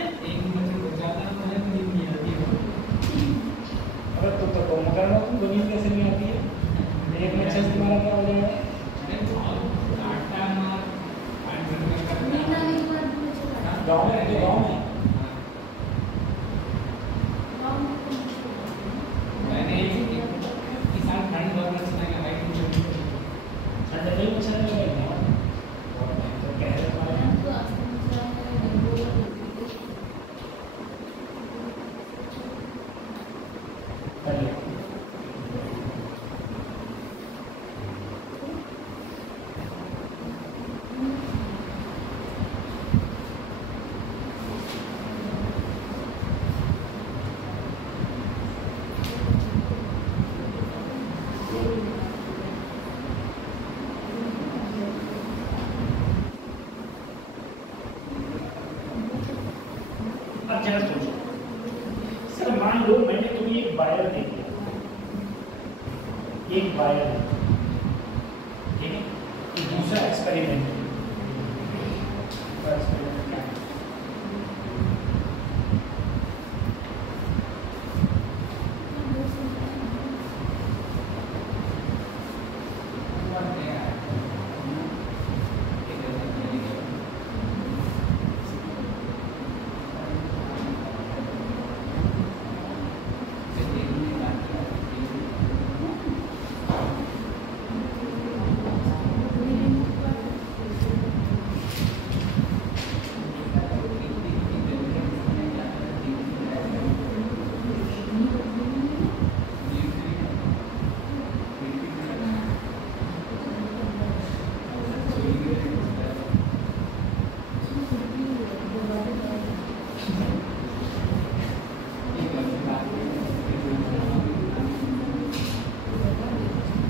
एक मच्छर को ज़्यादा है तो नहीं आती है। अरे तो मगर ना तुम दुनिया कैसे नहीं आती है? एक मच्छर से तुम्हारा क्या हो जाएगा? गाँव में रहते, गाँव में मैंने इस साल ठंड बहुत अच्छा लगा है कि ठंड में मच्छर नहीं लगेगा। तो कह रहे तुम्हारे पहले अब जरा सोचो, सर मान लो मैंने तुम्हें एक वायर दे दिया, एक वायर, ठीक है? दूसरा एक्सपेरिमेंट क्या है?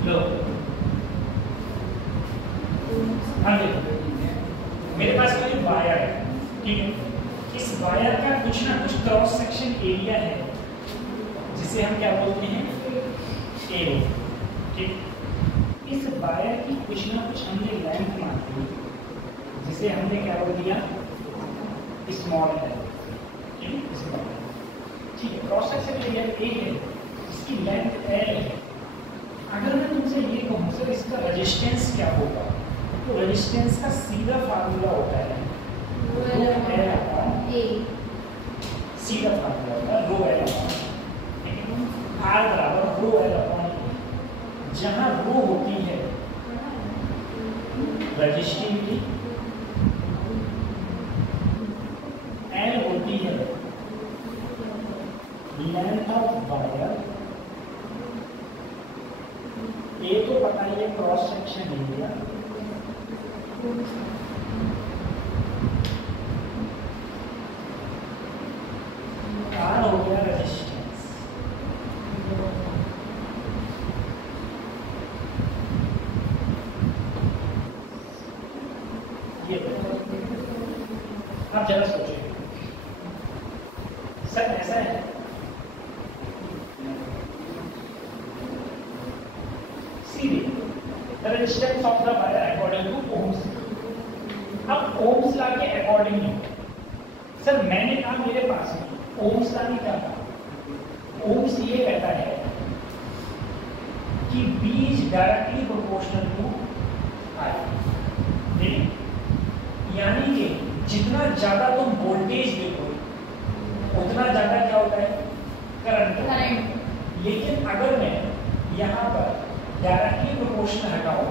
लो, हाँ देखो, मेरे पास कोई वायर है, ठीक है? इस वायर का कुछ ना कुछ क्रॉस सेक्शन एरिया है जिसे हम क्या बोलते हैं? एरो, ठीक? इस वायर की कुछ ना कुछ हमने लेंथ मानी ली जिसे हमने क्या बोल दिया? स्मॉल है, ठीक है? स्मॉल, ठीक है? क्रॉस सेक्शन एरिया ए है, इसकी लेंथ एल है। अगर मैं तुमसे ये कहूँ सर इसका रेजिस्टेंस क्या होगा, तो रेजिस्टेंस का सीधा फार्मूला होता है सीधा फार्मूला होता है रो एल अपॉन आर बराबर रो एल अपॉन ए। जहाँ रो होती है रेजिस्टिविटी, एल होती है लेंथ ऑफ वायर, ये तो पता ही है क्रॉस सेक्शन एरिया, आर हो गया रेजिस्टेंस, ये आप जरा सोचिए सर ऐसा है the resistance of the wire according to ohms। अब ohms लॉ के अकॉर्डिंग सर मैंने कहा मेरे पास ohms लॉ क्या था? ohms ये कहता है कि B is directly proportional to I, यानी कि जितना ज्यादा तुम वोल्टेज देखो उतना ज्यादा क्या होता है? करंट। लेकिन अगर मैं यहाँ पर डायरेक्टली प्रोपोर्शनल हटाऊं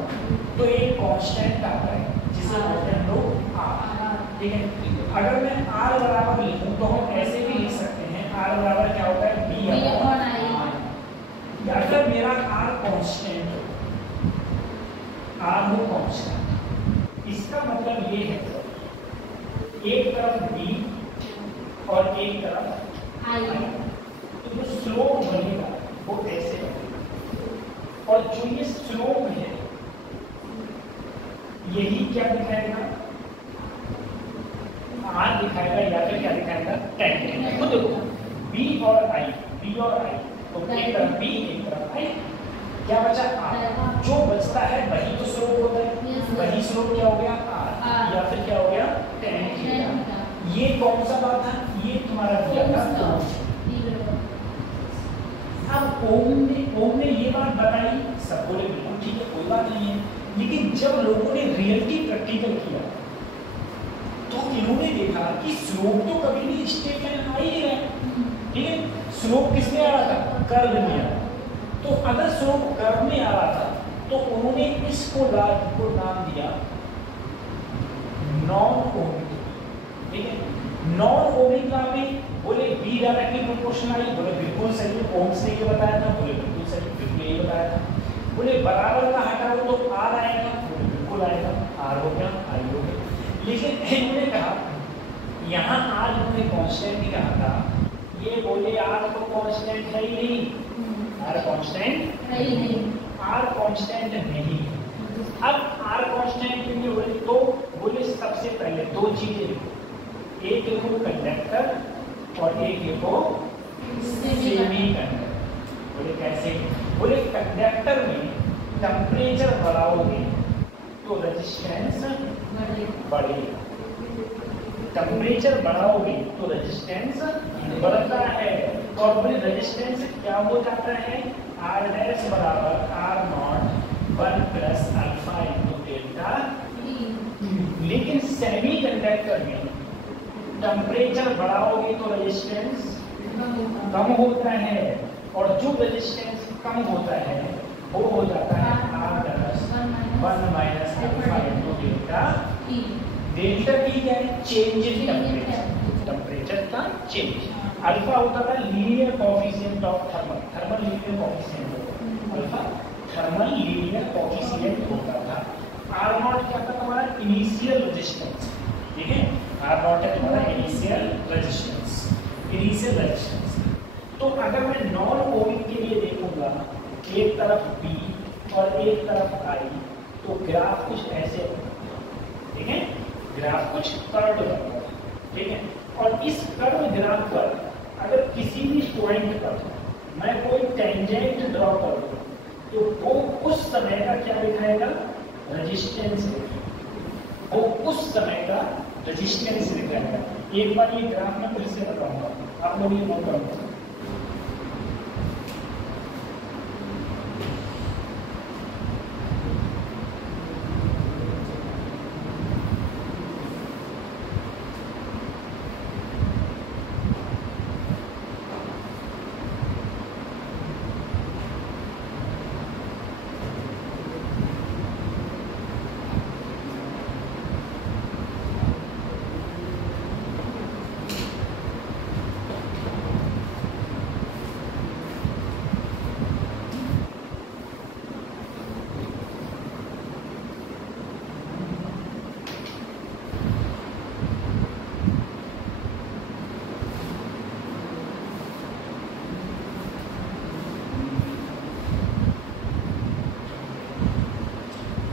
तो एक कांस्टेंट आता है जिसे बोलते हैं लोग आर, ठीक है? अगर मैं आर बराबर लिखूं तो हम ऐसे भी लिख सकते हैं, आर बराबर क्या होता है? B upon I. अगर मेरा आर कांस्टेंट हो, आर हो कांस्टेंट, इसका मतलब ये है एक तरफ बी और एक तरफ आई, तो जो स्लोप बनेगा वो ऐसे है, और जो ये स्लोप है यही क्या दिखाएगा? आर दिखाएगा या फिर क्या दिखाएगा? टेन। तो देखो बी और आई, तो एक तरफ बी एक तरफ आई, क्या बचा r, जो बचता है वही तो स्लोप होता है, वही स्लोप क्या हो गया r, या फिर क्या हो गया tan थीटा। ये कौन सा बात था, ये तुम्हारा दिया था। अब ओम ने ये बात बताई, सब बोले बिल्कुल ठीक है कोई बात नहीं है, लेकिन जब लोगों ने रियलिटी प्रैक्टिकल किया तो इन्होंने देखा कि स्लोप तो कभी भी स्ट्रेट लाइन आ ही नहीं रहा, ठीक है, स्लोप किसमें आ रहा था, कर्व में आ रहा। तो अगर स्लोप कर्व में आ रहा था तो उन्होंने इसको नाम दिया नॉन ओमिक, ठीक है। नॉन ओमिक लॉ में बोले बी डायरेक्टली प्रोपोर्शनल आई, बोले बिल्कुल सही, ओम्स ने ये बताया था, बोले बिल्कुल सही, बिल्कुल यही बताया था। बोले बराबर का हटाओ तो आर आएगा, बोले बिल्कुल आएगा, आर हो गया, आई हो गया। लेकिन इन्होंने कहा यहाँ आर इन्होंने कांस्टेंट ही कहा था, ये बोले आर तो कांस्टेंट है ही नहीं, आर कांस्टेंट है ही नहीं, आर कांस्टेंट नहीं। अब आर कांस्टेंट के लिए बोले तो बोले सबसे पहले दो चीजें लिखो, एक लिखो कंडक्टर और एक लिखो सेमी कंडक्टर। बोले कैसे, बोले कंडक्टर में टेम्परेचर बढ़ाओगे तो रेजिस्टेंस बढ़ेगा, टेम्परेचर बढ़ाओगे तो रेजिस्टेंस बढ़ता है, और बोले रेजिस्टेंस क्या हो जाता है, आर डैश बराबर R naught 1 plus alpha into delta. लेकिन सेमी कंडक्टर में टेम्परेचर बढ़ाओगे तो रेजिस्टेंस कम होता है, और जो रेजिस्टेंस कम होता है वो हो जाता है R dash 1 minus alpha into delta. Delta की क्या है, चेंज इन टेम्परेचर, टेम्परेचर का चेंज। अल्फा होता था linear coefficient of thermal, thermal linear coefficient होता, अल्फा थर्मल लीनियर कोएफिशिएंट होता था। आर नॉट क्या था तुम्हारा, इनिशियल रेजिस्टेंस, ठीक है, आर नॉट है तुम्हारा इनिशियल रेजिस्टेंस, इनिशियल रेजिस्टेंस। तो अगर मैं नॉन ओमिक के लिए देखूंगा, एक तरफ बी और एक तरफ आई, तो ग्राफ कुछ ऐसे होगा, ठीक है, ग्राफ कुछ कर्व होगा, ठीक है। और इस कर्व ग्राफ पर अगर किसी भी पॉइंट पर मैं कोई टेंजेंट ड्रॉ करूँ तो वो उस समय का क्या दिखाएगा, रेजिस्टेंस, वो उस समय का रेजिस्टेंस दिखाएगा। एक बार ये ग्राफ मैं फिर से बताऊंगा, आप लोग ये नोट करो।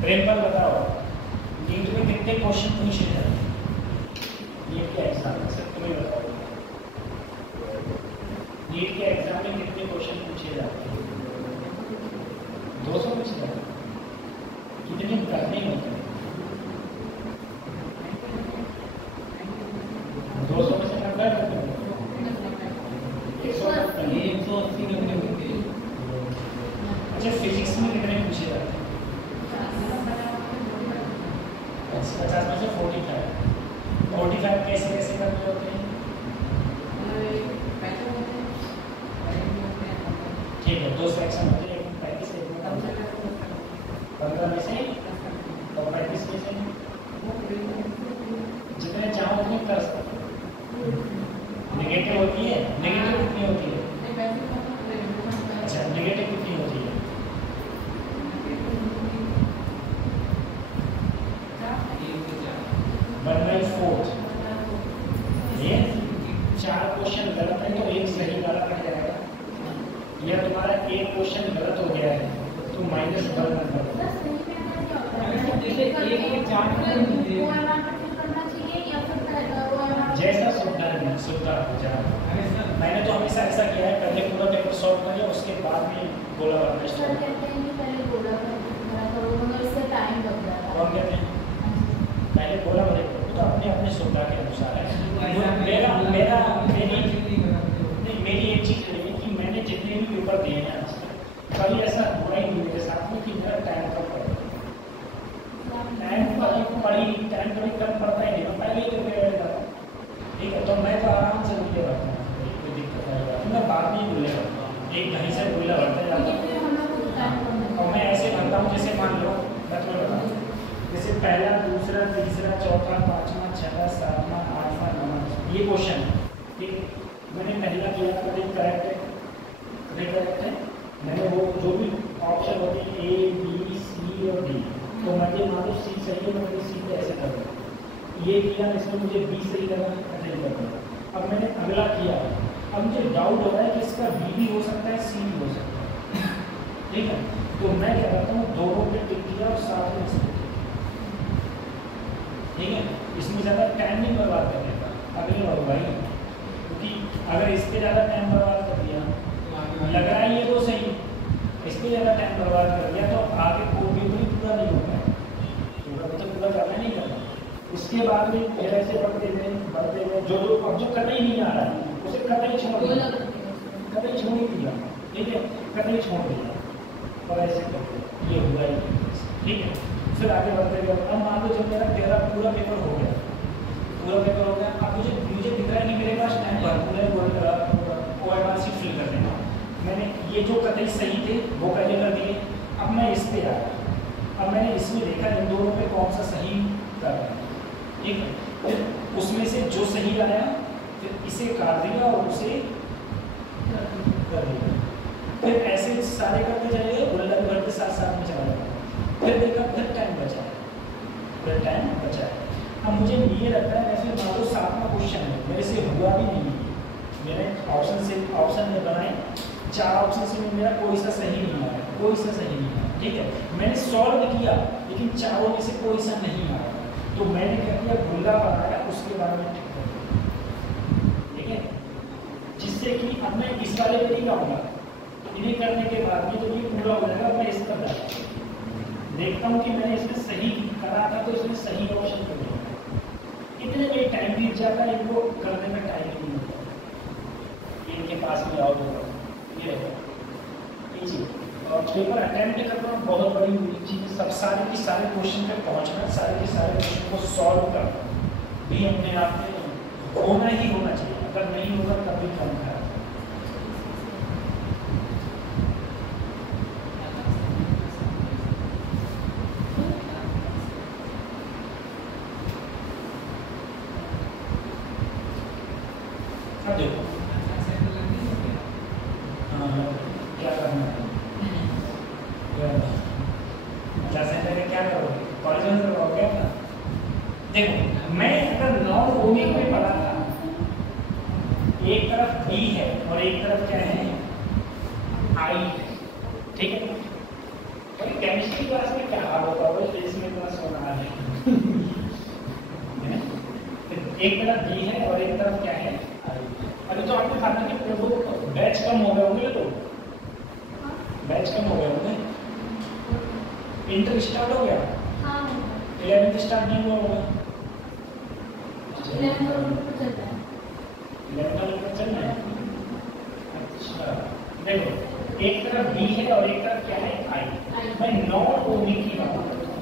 प्रेमपाल बताओ, नीट में कितने क्वेश्चन पूछे जाते हैं, नीट के एग्जाम में, सब तुम्हें बताओ, नीट के एग्जाम में कितने क्वेश्चन पूछे जाते हैं, 200 पूछे जाते हैं, कितने करने होते हैं, 200 में से 90 करते हैं, 180 करने होते हैं। अच्छा, फिजिक्स में कितने पूछे जाते हैं, 50 में से 45 कैसे कैसे करते होते हैं, ठीक है, 2 सेक्शन होते हैं, 35 से 15 में से और 35 में से जितने चाहो उतने कर सकते हो। नेगेटिव होती है, नेगेटिव कितनी होती है, अच्छा नेगेटिव कितनी होती है, ये 4 क्वेश्चन गलत है तो एक सही वाला कट जाएगा, या तुम्हारा एक क्वेश्चन गलत हो गया है तो माइनस 1 नंबर, जैसा सुविधा हो जाए। मैंने तो हमेशा ऐसा किया है, पहले पूरा पेपर सॉल्व कर लिया, उसके बाद में गोला बनाना सर स्टार्ट। कहते हैं कि पहले गोला बना करो मगर इससे टाइम लग जाता कौन कहते हैं पहले गोला बने तो अपने अपने सुविधा के अनुसार है। मेरा मेरा मेरी नहीं, मेरी एक चीज़ है कि मैंने जितने भी पेपर दिए हैं आज तक कभी ऐसा हुआ ही नहीं मेरे साथ में कि मेरा टाइम कम पड़े। टाइम कभी कम पड़ता ही नहीं, मैं पहले ही करके बैठ जाता हूँ। ठीक है, तो मैं तो आराम से बोले रहता हूँ, कोई दिक्कत नहीं रहता। मैं बाद में ही बोले रहता हूँ, एक ढंग से बोला रहता है जाता हूँ। हम लोग को टाइम कम लगता और मैं ऐसे भरता हूँ जैसे मान लो मैं तुम्हें बताऊँ, जैसे पहला, दूसरा, तीसरा, चौथा, पाँचवा, छठा, सातवां, आठवां, नौवां ये क्वेश्चन है। ठीक है, मैंने पहला किया करेक्ट है, करेक्ट है। मैंने वो जो भी ऑप्शन होते हैं ए बी सी और डी, तो मुझे मान लो सी सही है, मैं सी पे ऐसे कर दूँ। ये किया, इसमें मुझे बी सही लगा, ऐसे कर दूँ। अब मैंने अगला किया, अब मुझे डाउट हो रहा है कि इसका बी भी हो सकता है, सी भी हो सकता है। ठीक है, तो मैं क्या करता हूँ, दोनों पे टिक किया और साथ में इसको टिक किया। ठीक है, इसमें ज़्यादा टाइम नहीं बर्बाद करने का अगले बार भाई, क्योंकि अगर इस पर ज़्यादा टाइम बर्बाद कर दिया, लग रहा है ये तो सही, इस पर ज़्यादा टाइम बर्बाद कर दिया तो आगे कोई भी पूरा नहीं होगा, तो पूरा ज़्यादा नहीं करना। उसके बाद में फिर ऐसे बढ़ते गए जो अब जो कतई नहीं आ रहा है उसे कतई छोड़ दिया, कतई छोड़ ही दिया। ठीक है, कतई छोड़ दिया और ऐसे करते ये हुआ ही। ठीक है, फिर आगे बढ़ते गए। अब मान लो जब मेरा पूरा पेपर हो गया, अब मुझे दिख रहा है कि मेरे पास टाइम भरपूर है OMR शीट फिल करने का। मैंने ये जो कतई सही थे वो पहले कर दिए, अब मैं इस पे आया, अब मैंने इसमें देखा इन दोनों पे कौन सा सही कर रहा है। ठीक है, फिर उसमें से जो सही आया फिर इसे काट दिया और उसे कर दिया। फिर ऐसे सारे करते चले, गोल्डन करते साथ में चला जाता। फिर देखा, फिर टाइम बचा है। अब मुझे ये लगता है ऐसे मान लो 7वां क्वेश्चन है, मेरे से हुआ भी नहीं है। मैंने ऑप्शन में बनाए 4 ऑप्शन से मेरा कोई सा सही नहीं आया, कोई सा सही नहीं आया। ठीक है, मैंने सॉल्व किया लेकिन चारों में से कोई सा नहीं आया, तो मैंने क्या किया, गुल्ला बनाया, उसके बाद में टिक कर दिया। ठीक है, जिससे कि अब मैं इस वाले पे नहीं जाऊँगा, इन्हें करने के बाद में जब ये पूरा हो जाएगा मैं इस पर जाता देखता हूँ कि मैंने इसमें सही करा था तो इसमें सही ऑप्शन कर दिया। इतने में टाइम बीत जाता है, इनको करने में टाइम नहीं होता। इनके पास में और ये और पेपर अटेम्प्ट करना बहुत बड़ी चीज़ है। सब सारे के सारे क्वेश्चन पे पहुँचना, सारे के सारे क्वेश्चन को सॉल्व करना भी अपने आप में होना ही होना चाहिए। अगर नहीं होगा तब भी काम खराब। देखो क्या करना है, क्या करोगे, कॉलेज में करवाओगे क्या? देखो मैं अगर नॉन ओमिक में पढ़ा था, एक तरफ बी है और एक तरफ क्या है, आई है। ठीक है, और केमिस्ट्री क्लास में क्या हाल होता है, इसमें इतना सोना है। एक तरफ बी है और एक तरफ क्या है, अभी तो आपने कहा था कि वो बैच कम हो गए होंगे, तो बैच कम हो गए होंगे, इंटर स्टार्ट हो गया, 11th स्टार्ट नहीं हुआ होगा, 11th चल रहा है। अच्छा देखो, एक तरफ बी है और एक तरफ क्या है, आई। मैं नॉन ओमिक की बात कर रहा हूँ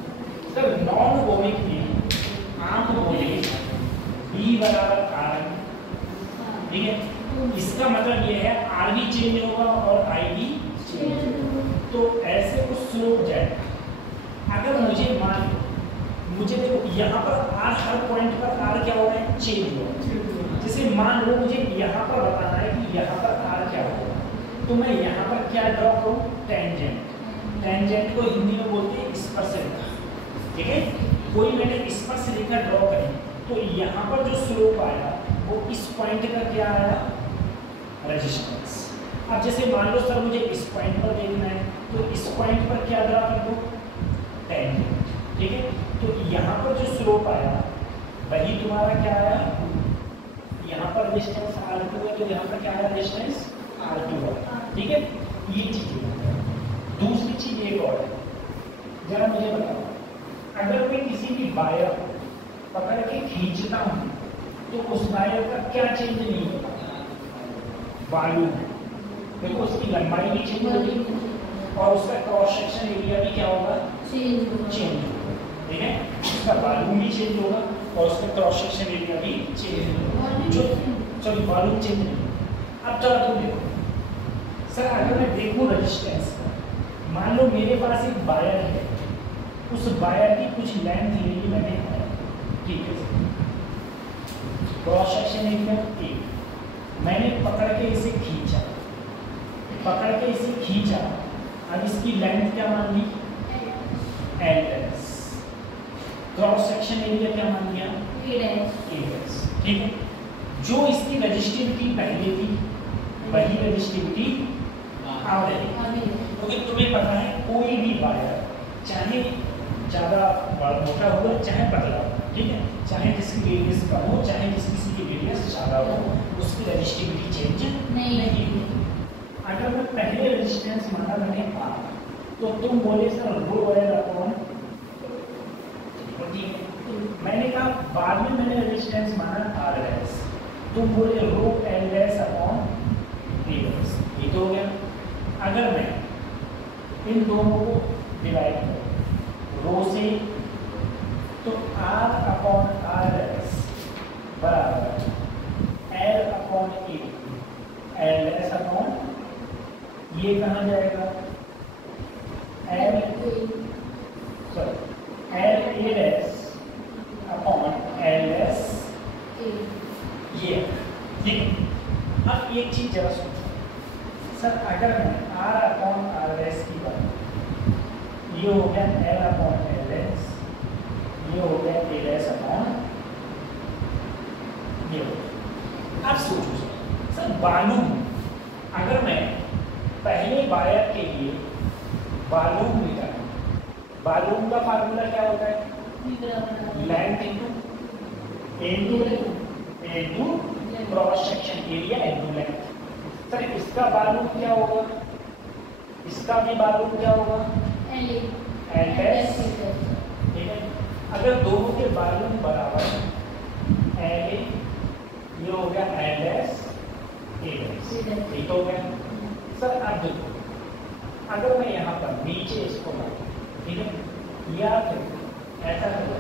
सर। नॉन ओमिक में आम बोले बी बराबर आर, ठीक है, इसका मतलब ये है आर भी चेंज होगा और आई भी चेंज। तो ऐसे कुछ स्लोप जाएगा। अगर मुझे देखो यहाँ पर आर, हर पॉइंट पर आर क्या हो रहा है, चेंज हो रहा है। जैसे मान लो मुझे यहाँ पर बताना है कि यहाँ पर आर क्या होगा, तो मैं यहाँ पर क्या ड्रॉ करूँ, टेंजेंट। टेंजेंट को हिंदी में बोलते हैं स्पर्शरेखा। ठीक है, कोई मैंने स्पर्शरेखा ड्रॉ करी तो यहाँ पर जो स्लोप आया वो इस पॉइंट का क्या आया, रेजिस्टेंस। अब जैसे मान लो सर मुझे इस पॉइंट पर देखना है, तो इस पॉइंट पर क्या ड्रा कर दो, टेंजेंट। ठीक है, तो यहाँ पर जो स्लोप आया वही तुम्हारा क्या आया, यहाँ पर रेजिस्टेंस R2 है, तो यहाँ पर क्या आया, रेजिस्टेंस R2 है। ठीक है, ये चीज है। दूसरी चीज एक और है, जरा मुझे बताओ, अगर मैं किसी भी वायर पकड़ के खींचता हूं तो उस वायर का क्या चेंज नहीं होता? वॉल्यूम है। देखो उसकी लंबाई भी चेंज होगी और उसका क्रॉस सेक्शन एरिया भी क्या होगा? चेंज होगा। ठीक है, उसका वॉल्यूम भी चेंज होगा और उसका क्रॉस सेक्शन एरिया भी चेंज होगा। जो सॉरी वॉल्यूम चेंज नहीं। अब चलो तुम देखो सर, अगर मैं देखूं रेजिस्टेंस, मान लो मेरे पास एक वायर है, उस वायर की कुछ लेंथ लेगी मैंने, ठीक है, क्रॉस सेक्शन एरिया ए, मैंने पकड़ के इसे खींचा, अब इसकी लेंथ क्या मान ली? एल, क्रॉस सेक्शन एरिया क्या मान लिया? ए, ठीक है। जो इसकी रजिस्टिविटी पहले थी वही रजिस्टिविटी आ रही है, क्योंकि तुम्हें पता है कोई भी वायर चाहे ज़्यादा मोटा हो चाहे पतला हो, ठीक है, चाहे जिसकी रेडियस कम हो चाहे किसी की रेडियस ज़्यादा हो, उसकी रजिस्टिविटी चेंज नहीं। अगर मैं पहले रेजिस्टेंस माना मैंने R, तो तुम बोले सर रो एल अपॉन, मैंने कहा बाद में मैंने रेजिस्टेंस माना R एस, तुम बोले rho L S upon A S, ये तो हो गया। अगर मैं इन दोनों को डिवाइड करूँ रो से, तो R अपॉन आर एस बराबर एल अपॉन ए, एल एस अपॉन, ये कहाँ जाएगा? L A S upon L S, ये ठीक है। अब एक चीज जरा सोचो सर, अगर मैं आर अपॉन आर एस की बात, ये हो गया एल अपॉन एल एस, ये हो गया एल एस अपॉन ये। अब सोचो सर, वॉल्यूम, अगर मैं पहले वायर के लिए वॉल्यूम निकालूं, वॉल्यूम का फार्मूला क्या होता है? Length into cross section area into length. Sir इसका वॉल्यूम क्या होगा? इसका भी वॉल्यूम क्या होगा? एल एस, ठीक है। अगर दोनों के वॉल्यूम बराबर है, एल ए, ये हो गया एल एस, ठीक हो गया। सर अब देखो, अगर मैं यहाँ पर नीचे इसको लाऊं, ठीक है, या फिर ऐसा करो,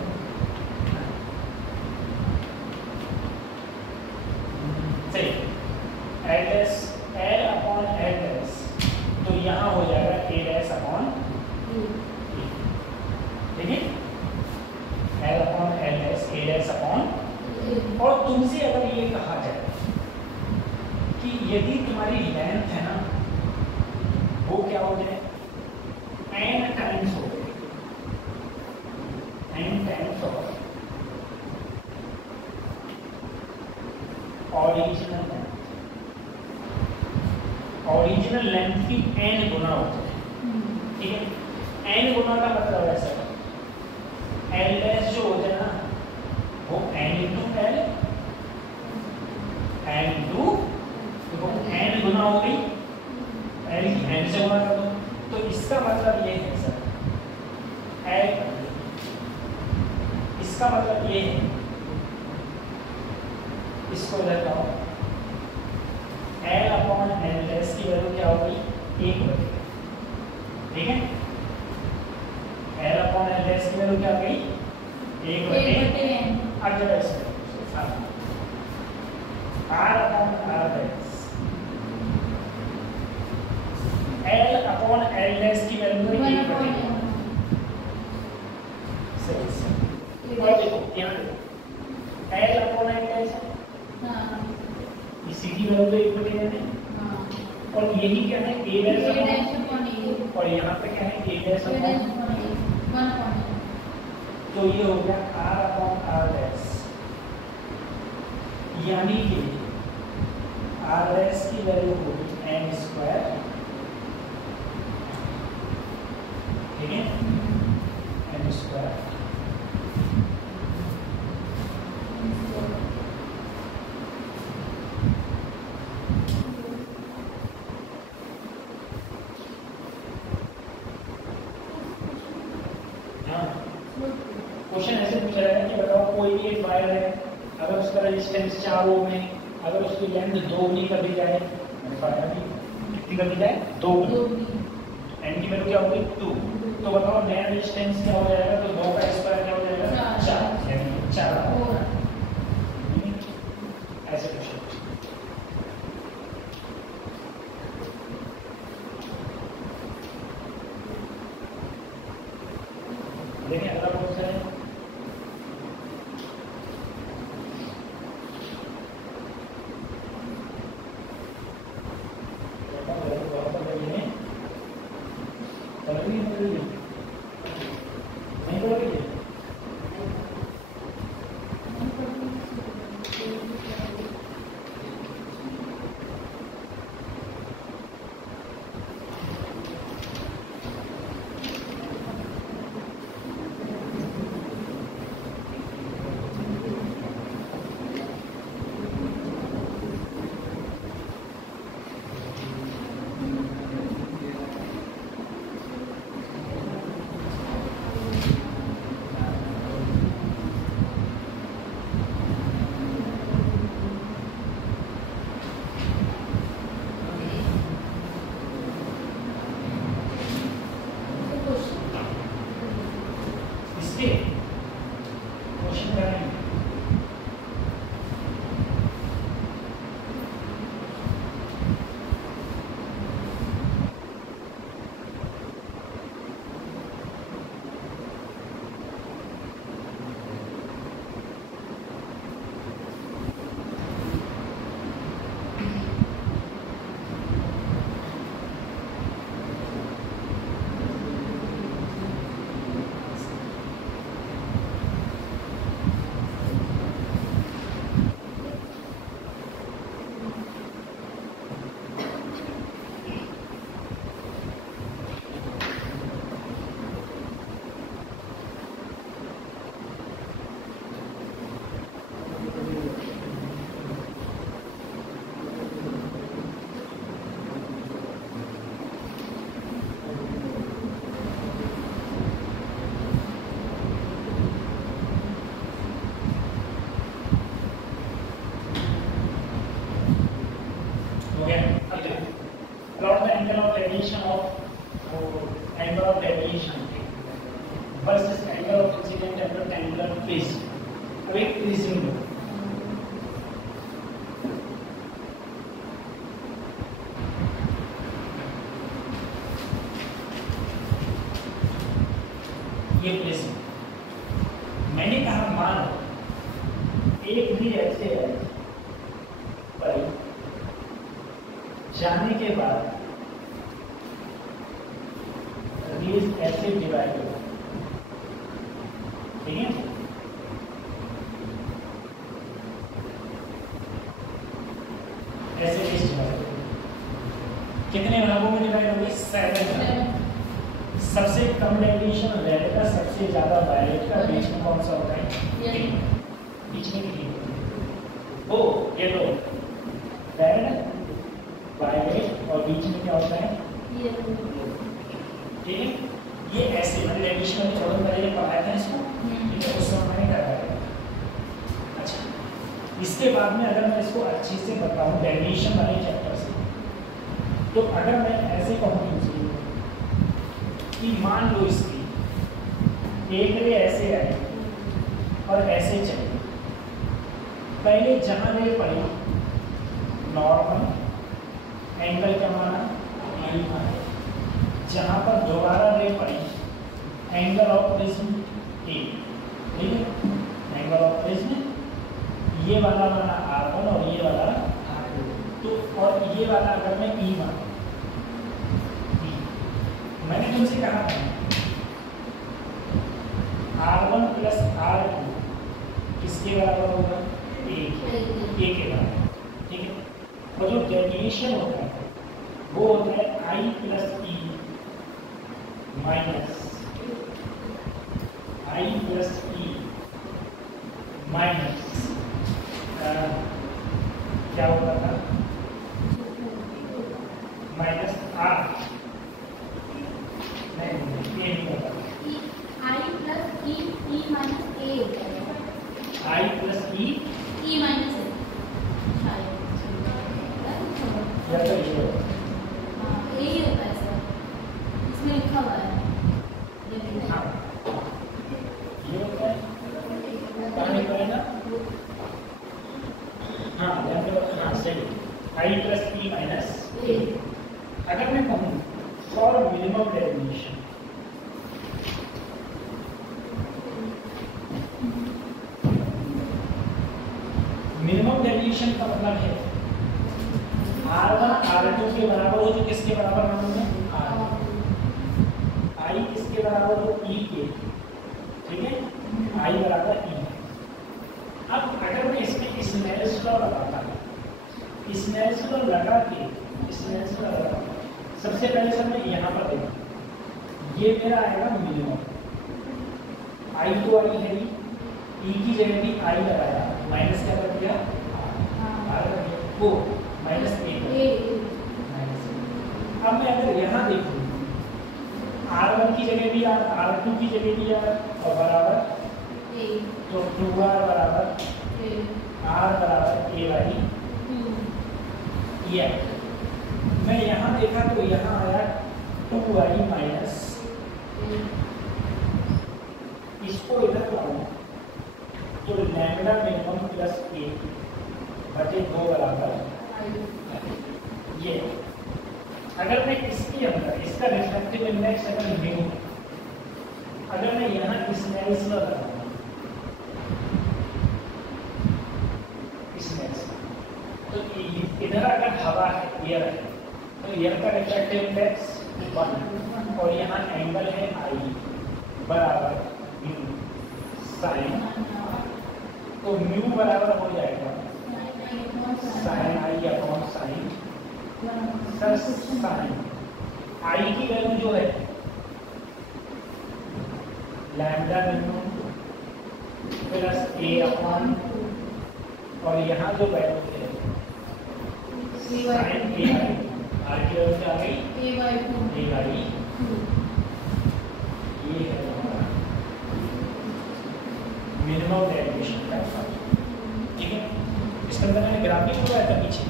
सही, L S, L upon L S, तो यहाँ हो जाएगा एल एस अपॉन, ठीक है, L upon L S upon. और तुमसे अगर ये कहा जाए कि यदि तुम्हारी लेंथ है ना, वो क्या हो जाए? n टाइम्स हो गए, n times of original length, original length की n गुना होता है, ठीक है। n गुना का मतलब है सर, एल एस जो होता है ना, वो n into L, n into, देखो n गुना हो गई, एल की n से गुना कर दो, तो इसका मतलब ये है सर, एल, इसका मतलब ये है, इसको इधर लाओ, एल अपॉन एल एस की वैल्यू क्या होगी? 1/, ठीक है, एल अपॉन एल एस की वैल्यू क्या हो गई? 1/n। अब जरा इसमें R upon R S, L upon L S की वैल्यू 1/n। सही, और देखो यहाँ देखो, एल अपॉन एल एस इसी की वैल्यू 1/n है, और यही क्या है? ए एस अपॉन, और यहाँ पे क्या है? ए एस अपॉन, तो ये हो गया आर अपॉन आर एस, यानी कि आर एस की वैल्यू होगी एन स्क्वायर, ठीक है, एन स्क्वायर, उसका रेजिस्टेंस 4 ओम है, अगर उसकी लेंथ 2 गुनी कर दी जाए, कितनी कर दी जाए, 2 गुनी, एन की वैल्यू क्या होगी 2, तो बताओ नया रेजिस्टेंस क्या हो जाएगा, तो 2 का स्क्वायर क्या हो जाएगा 4, यानी 4 ऐसे क्वेश्चन। देखिए अगला क्वेश्चन है, versus angle of incident and rectangular prism. अब एक प्रिज्म लो, ये प्रिज्म मैंने कहा मान एक भी ऐसे है पर जाने के बाद रेज ऐसे डिवाइड हो, ठीक है, ऐसे रेज डिवाइड हो, कितने भागों में डिवाइड होगी 7। सबसे कम डेविएशन रेड का, सबसे ज्यादा वायलेट का, बीच में कौन सा होता है, बीच में ग्रीन। ओ ये लो, रेड वायलेट और बीच में क्या होता है, ठीक है। ये ऐसे मैंने डेविएशन में थोड़ा पहले पढ़ाया था इसको, ठीक है, उस समय मैंने कराया। अच्छा, इसके बाद में अगर मैं इसको अच्छे से बताऊं डेविएशन वाले चैप्टर से, तो अगर मैं ऐसे कहूँ कि मान लो इसकी एक रे ऐसे आई और ऐसे चली, पहले जहां रे पड़ी नॉर्मल एंगल क्या माना, जहां पर दोबारा रे पड़ी एंगल ऑफ प्रिज्म ए, ठीक है, एंगल ऑफ प्रिज्म ये वाला माना R1 और ये वाला R2, तो और ये वाला अगर मैं E माना, मैंने तुमसे कहा था R1 प्लस R2 किसके बराबर होगा, A के बराबर, ठीक है। और जो डेविएशन होता है वो होता है I plus E minus I plus E minus क्या होता था, minus R, I plus E minus A. I plus E या तो ये होगा। हाँ, यही होता है सर, इसमें लिखा हुआ है। हाँ ये होता है, कहाँ लिखा है ना? हाँ हाँ सही, आई प्लस ई माइनस ए। अगर मैं कहूँ for minimum derivation, minimum derivation का मतलब है R1 R2 के बराबर हो, तो किसके बराबर मानूंगा? आई किसके बराबर हो? ई के, ठीक है, आई बराबर ई। अब अगर मैं इसमें स्नेल्स लॉ लगाता हूँ, स्नेल्स लॉ लगा के, स्नेल्स लॉ लगा, सबसे पहले सर मैं यहाँ पर देखूँ, ये मेरा आएगा मिनिमम, आई तो आई है ही, ई की जगह भी आई लगाया, माइनस क्या कर दिया? आर कर दिया, वो माइनस ए। अब मैं अगर यहाँ देखूँ, R1 की जगह भी आर, R2 की जगह भी आर, और बराबर तो 2R बराबर R बराबर ए वाली ये। मैं यहाँ देखा तो यहाँ आया 2y माइनस, इसको इधर लाऊं तो लैम्बडा मिनिमम प्लस ए बटे 2 बराबर ये। अगर मैं इसके अंदर इसका रिफ्लेक्टिव इंडेक्स अगर म्यू, अगर मैं यहाँ स्नेल्स लॉ लगाऊंगा, तो इधर अगर हवा है, एयर है, तो एयर का रिफ्लेक्टिव इंडेक्स 1 और यहाँ एंगल है आई बराबर म्यू साइन, तो म्यू बराबर हो जाएगा साइन आई अपॉन साइन सर साइन आई की वैल्यू जो है लैम्डा मिनिमम प्लस ए अपॉन, और यहाँ जो वैल्यू है साइन ए आई, आर की वैल्यू क्या आ गई? ए वाई। ये है हमारा मिनिमम डेरिवेशन का फॉर्मूला, ठीक है। इसके अंदर मैंने ग्राफिक लगाया था पीछे,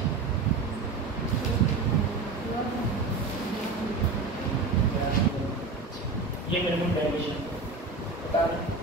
ये मिनिमम डेरिवेशन बता दें।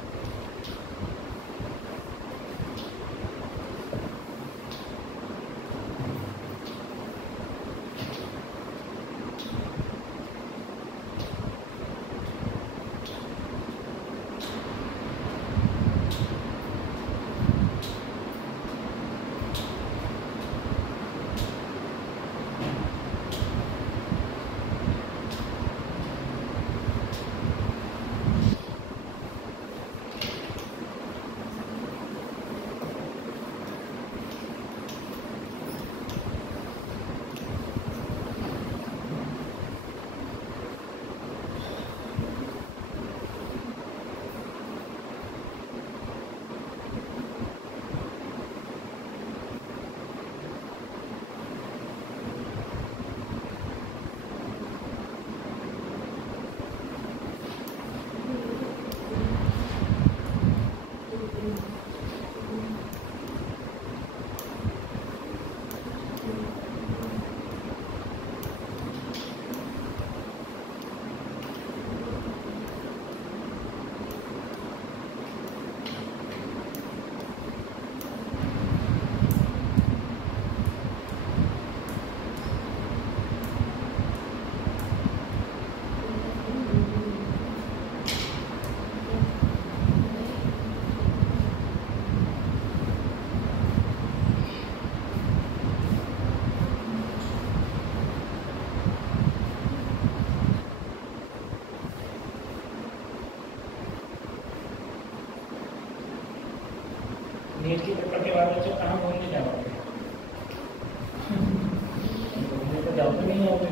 नीट के पेपर के बारे में कहाँ घूमने जाओगे? घूमने तो जाओगे नहीं जाओगे,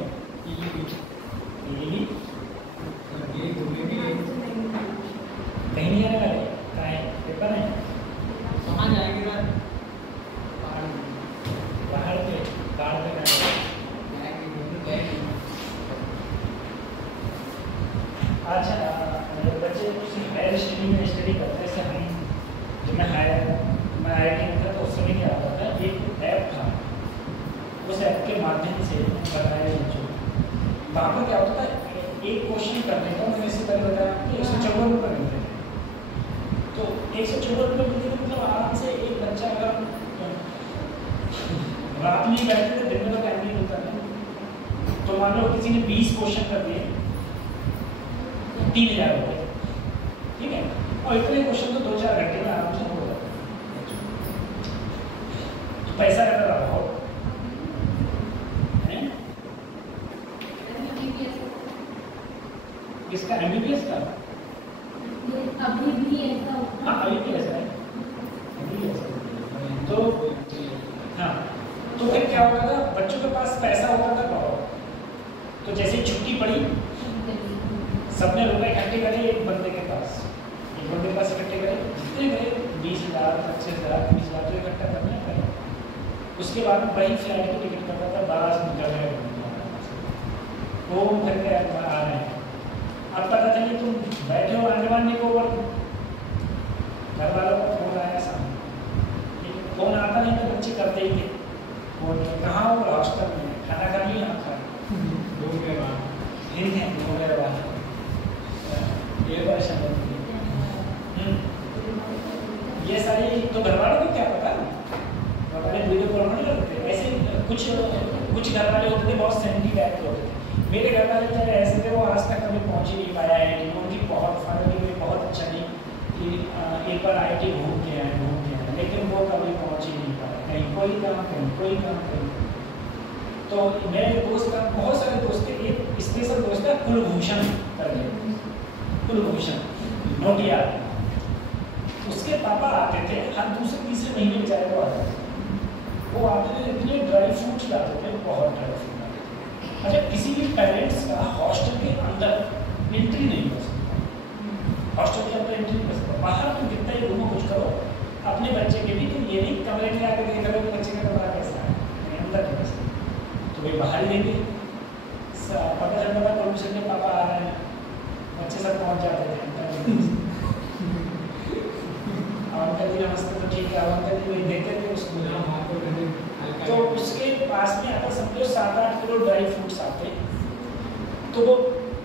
कहीं नहीं आने वाले, कहाँ है पेपर है? कहाँ जाएंगे सर? बाहर पे कार पे अच्छा बच्चे कुछ हायर स्टडी में स्टडी करते हैं, हम जब मैं IIT में था तो उस समय क्या होता था, एक ऐप था, उस ऐप के माध्यम से बताया बच्चों, वहाँ पर क्या होता है, एक क्वेश्चन करने का मैंने इससे पहले बताया कि 154 रुपये मिलते हैं। तो 154 रुपये मिलते हैं मतलब आराम से एक बच्चा अगर रात में ही बैठे थे, दिन में तो टाइम नहीं मिलता है, तो मान लो किसी ने 20 क्वेश्चन कर दिए 3000 रुपये, ठीक है, और इतने क्वेश्चन तो 2-4 घंटे में आराम से हो जाता है, तो पैसा कितना रहा हो इसका MBBS का अभी भी ऐसा होता हाँ अभी भी ऐसा है, अभी भी ऐसा है। तो हाँ, तो फिर क्या होता था, बच्चों के पास पैसा होता था बहुत, तो जैसे छुट्टी पड़ी सबने रुपए इकट्ठे करे एक बंदे के पास इकट्ठे करे, जितने गए 20,000 25,000 30,000 तो इकट्ठा करना है। उसके बाद वही फ्लाइट की टिकट करता था, 12 से निकल रहे घूम करके आ रहे हैं। अब पता चले तुम बैठे हो अंडमान निकोबार, घर वालों को फोन आया सामने, लेकिन फोन आता नहीं तो बच्चे करते ही थे फोन, कहाँ हो, हॉस्टल में, खाना खा लिया, खा घूम के बाद फिर हैं मेरे बाद ये परेशान होती है। ये सारी तो घर वालों को क्या पता, घर वाले वीडियो कॉल नहीं करते, ऐसे कुछ घर वाले होते थे बहुत सेंटी टाइप के होते थे। मेरे घर वाले चाहे ऐसे थे, वो आज तक कभी पहुँच ही नहीं पाया है, उनकी बहुत फैमिली में बहुत अच्छा नहीं कि एक बार IT घूम के आए, लेकिन वो कभी पहुँच ही नहीं पाया, कहीं कोई काम कहीं। तो मेरे दोस्त का बहुत सारे दोस्त थे, एक स्पेशल दोस्त है कुलभूषण करके, कुलभूषण नोटिया, उसके पापा आते थे हर दूसरे-तीसरे महीने बेचारे वो आते थे, वो आते थे इतने ड्राई फ्रूट्स लाते थे, बहुत ड्राई फ्रूट। अच्छा, किसी भी पेरेंट्स का हॉस्टल के अंदर एंट्री नहीं कर सकता, हॉस्टल के अंदर एंट्री नहीं कर सकता, बाहर तुम कितना ही घूमो कुछ करो, अपने बच्चे के भी तुम ये नहीं कमरे में आकर देख रहे हो कि बच्चे का कमरा कैसा है, अंदर नहीं कर सकते, तो भाई बाहर ही देंगे। पता चलता था परमिशन के पापा आ रहे हैं, बच्चे सब पहुँच जाते थे अंकल जी नमस्ते, तो ठीक है, अंकल जी देखते थे उसको, तो उसके पास में अगर समझो 7-8 किलो ड्राई फ्रूट्स आते, तो वो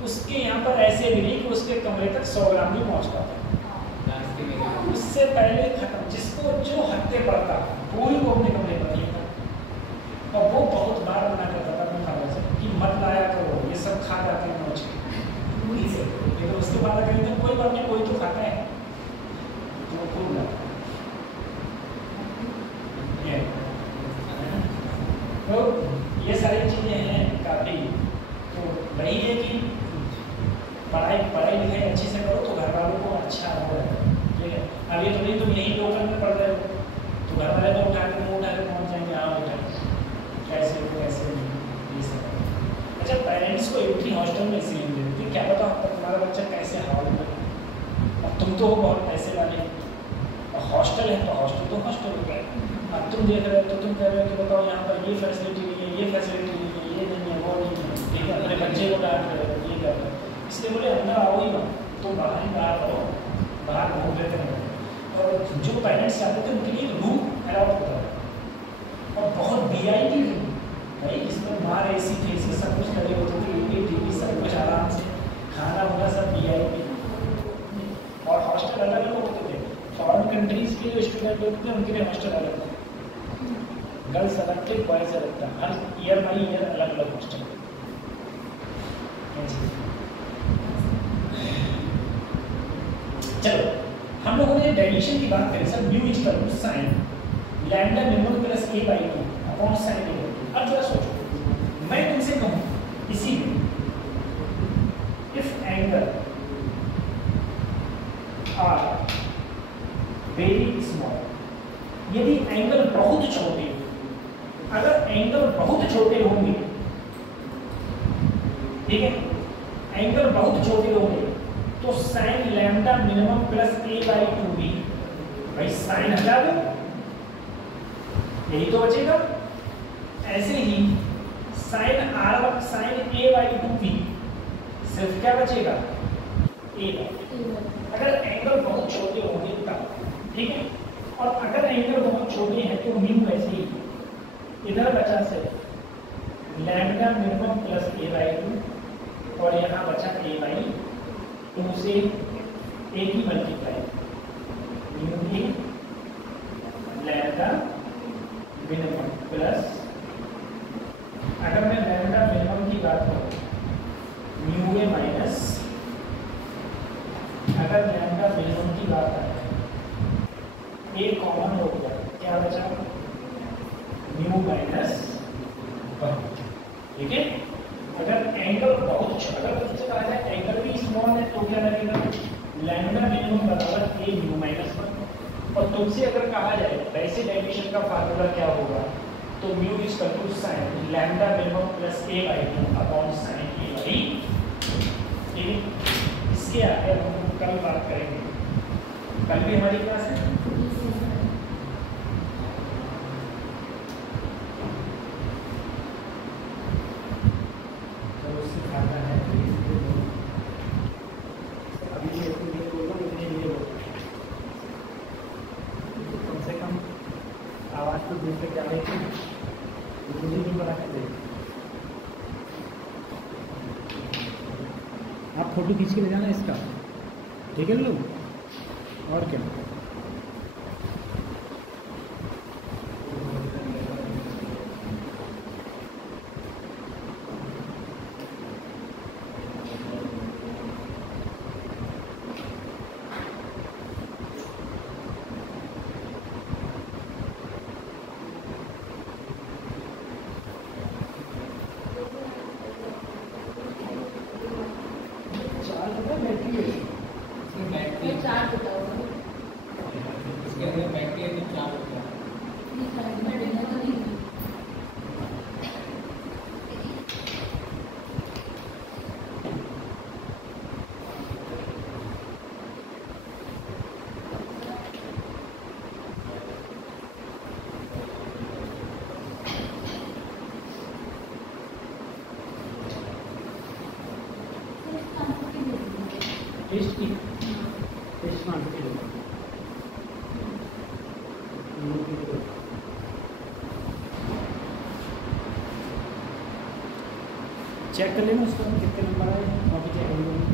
उसके यहाँ पर ऐसे मिली कि उसके कमरे तक 100 ग्राम भी पहुँच पाता, उससे पहले खत्म, जिसको जो हफ्ते पड़ता वो ही वो अपने कमरे पर लिया, और वो बहुत बार मना करता था अपने खाने से कि मत लाया करो, ये सब खा जाते हैं नोच से, लेकिन उसके बाद कहीं कोई बात नहीं, कोई तो खाता है, तो वो खूब लाता है। तो ये सारी चीज़ें हैं काफ़ी, तो वही है कि पढ़ाई लिखाई अच्छे से करो तो घर वालों को अच्छा हो रहा है, ठीक है। अब ये तो नहीं तुम यहीं लोकल में पढ़ रहे हो, तो घर वाले तो उठा के पहुँच जाएंगे, हाँ बेटा कैसे नहीं, ये सब। अच्छा, पेरेंट्स को एंट्री हॉस्टल में इसलिए देते, क्या पता तुम्हारा बच्चा कैसे हाल में, अब तुम तो हो बहुत पैसे वाले, और हॉस्टल है तो हॉस्टल हो गया, अब तुम देख रहे हो तो तुम कह रहे हो कि बताओ यहाँ पर ये फैसिलिटी नहीं है, ये फैसिलिटी नहीं है, ये नहीं है, वो नहीं है, ठीक है, अपने बच्चे को डांट रहे हो, ये कर रहे हो, इसलिए बोले अंदर आओ ही मत, तुम बाहर करो, बाहर घूम लेते हैं। और जो पेरेंट्स चाहते थे उनके लिए रूम अलाउड होता है, और बहुत VIP रूम भाई, इसमें बाहर AC थे, इसमें सब कुछ लगे होते थे, TV सब कुछ आराम से, खाना वाना सब VIP, और हॉस्टल अलग अलग होते थे, फॉरेन कंट्रीज के जो स्टूडेंट होते थे उनके लिए हॉस्टल अलग था, गर्ल्स अलग थे, बॉयज अलग था, हर ईयर बाई ईयर अलग अलग हॉस्टल। चलो, हम लोगों ने डेरिवेशन की बात करी, sir mu equal to sine lambda minimum plus a/2 upon sine a। अब जरा सोचो, मैं तुमसे कहूँ इसी में if angle are very small, यदि एंगल बहुत छोटे, अगर एंगल बहुत छोटे होंगे, ठीक है, एंगल बहुत छोटे होंगे तो sign lambda minimum plus a/2 भी, भाई साइन हटा दो, यही तो बचेगा। ऐसे ही साइन a/2 भी सिर्फ क्या बचेगा, a। अगर एंगल बहुत छोटे होंगे तब, ठीक है, और अगर एंगल बहुत छोटे हैं तो म्यू ऐसे ही इधर बचा से lambda minimum plus A by 2 और यहाँ बचा ए बाई 2 से ए की मल्टीप्लाई न्यू ए लैम्डा मिनिमम प्लस, अगर मैं लैम्डा मिनिमम की बात करूँ न्यू ए माइनस, अगर लैम्डा मिनिमम की बात आए ए कॉमन हो गया, क्या बचा न्यू माइनस, ठीक है। अगर एंगल बहुत छोटा, अगर तुझसे कहा जाए एंगल भी स्मॉल है तो क्या लगेगा लैम्डा मिनिमम बराबर ए न्यू माइनस 1, और तुमसे अगर कहा जाए वैसे डेफिनेशन का फार्मूला क्या होगा तो mu is equal to sine lambda minimum plus A by 2 upon sine A by, ठीक है। इसके आगे हम कल बात करेंगे, कल भी हमारी क्लास है। आप फोटो खींच के ले जाना इसका, ठीक है लोग, और क्या। टेस्ट की टेस्ट मार के चेक कर लेना उसका कितने नंबर आए, कॉपी चेक कर लेना।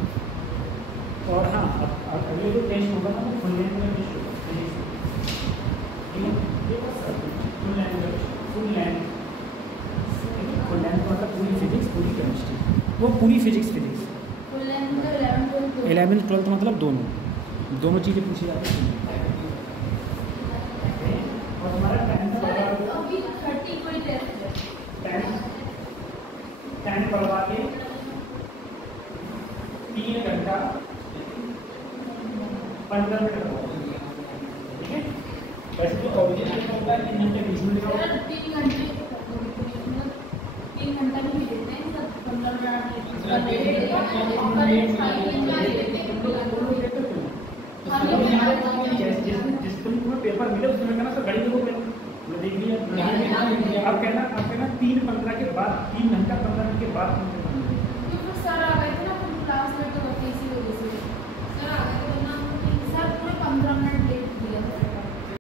और हाँ, अब अगले जो टेस्ट होगा ना वो फुल लेंथ में टेस्ट होगा, फुल लेंथ मतलब पूरी फिजिक्स पूरी केमिस्ट्री, वो पूरी फिजिक्स 11th 12th मतलब दोनों चीज़ें पूछी जाती हैं। और हमारा टाइम बढ़वा के 3 घंटा 15 मिनट होगा, ठीक है। वैसे तो ऑब्जेक्ट होता है 3 घंटे 20 मिनट का, 3 घंटा नहीं देते हैं, सब 15 मिनट पेपर मिले उसमें कहना सर गणित को देख लिया, अब कहना 3 घंटा 15 मिनट के बाद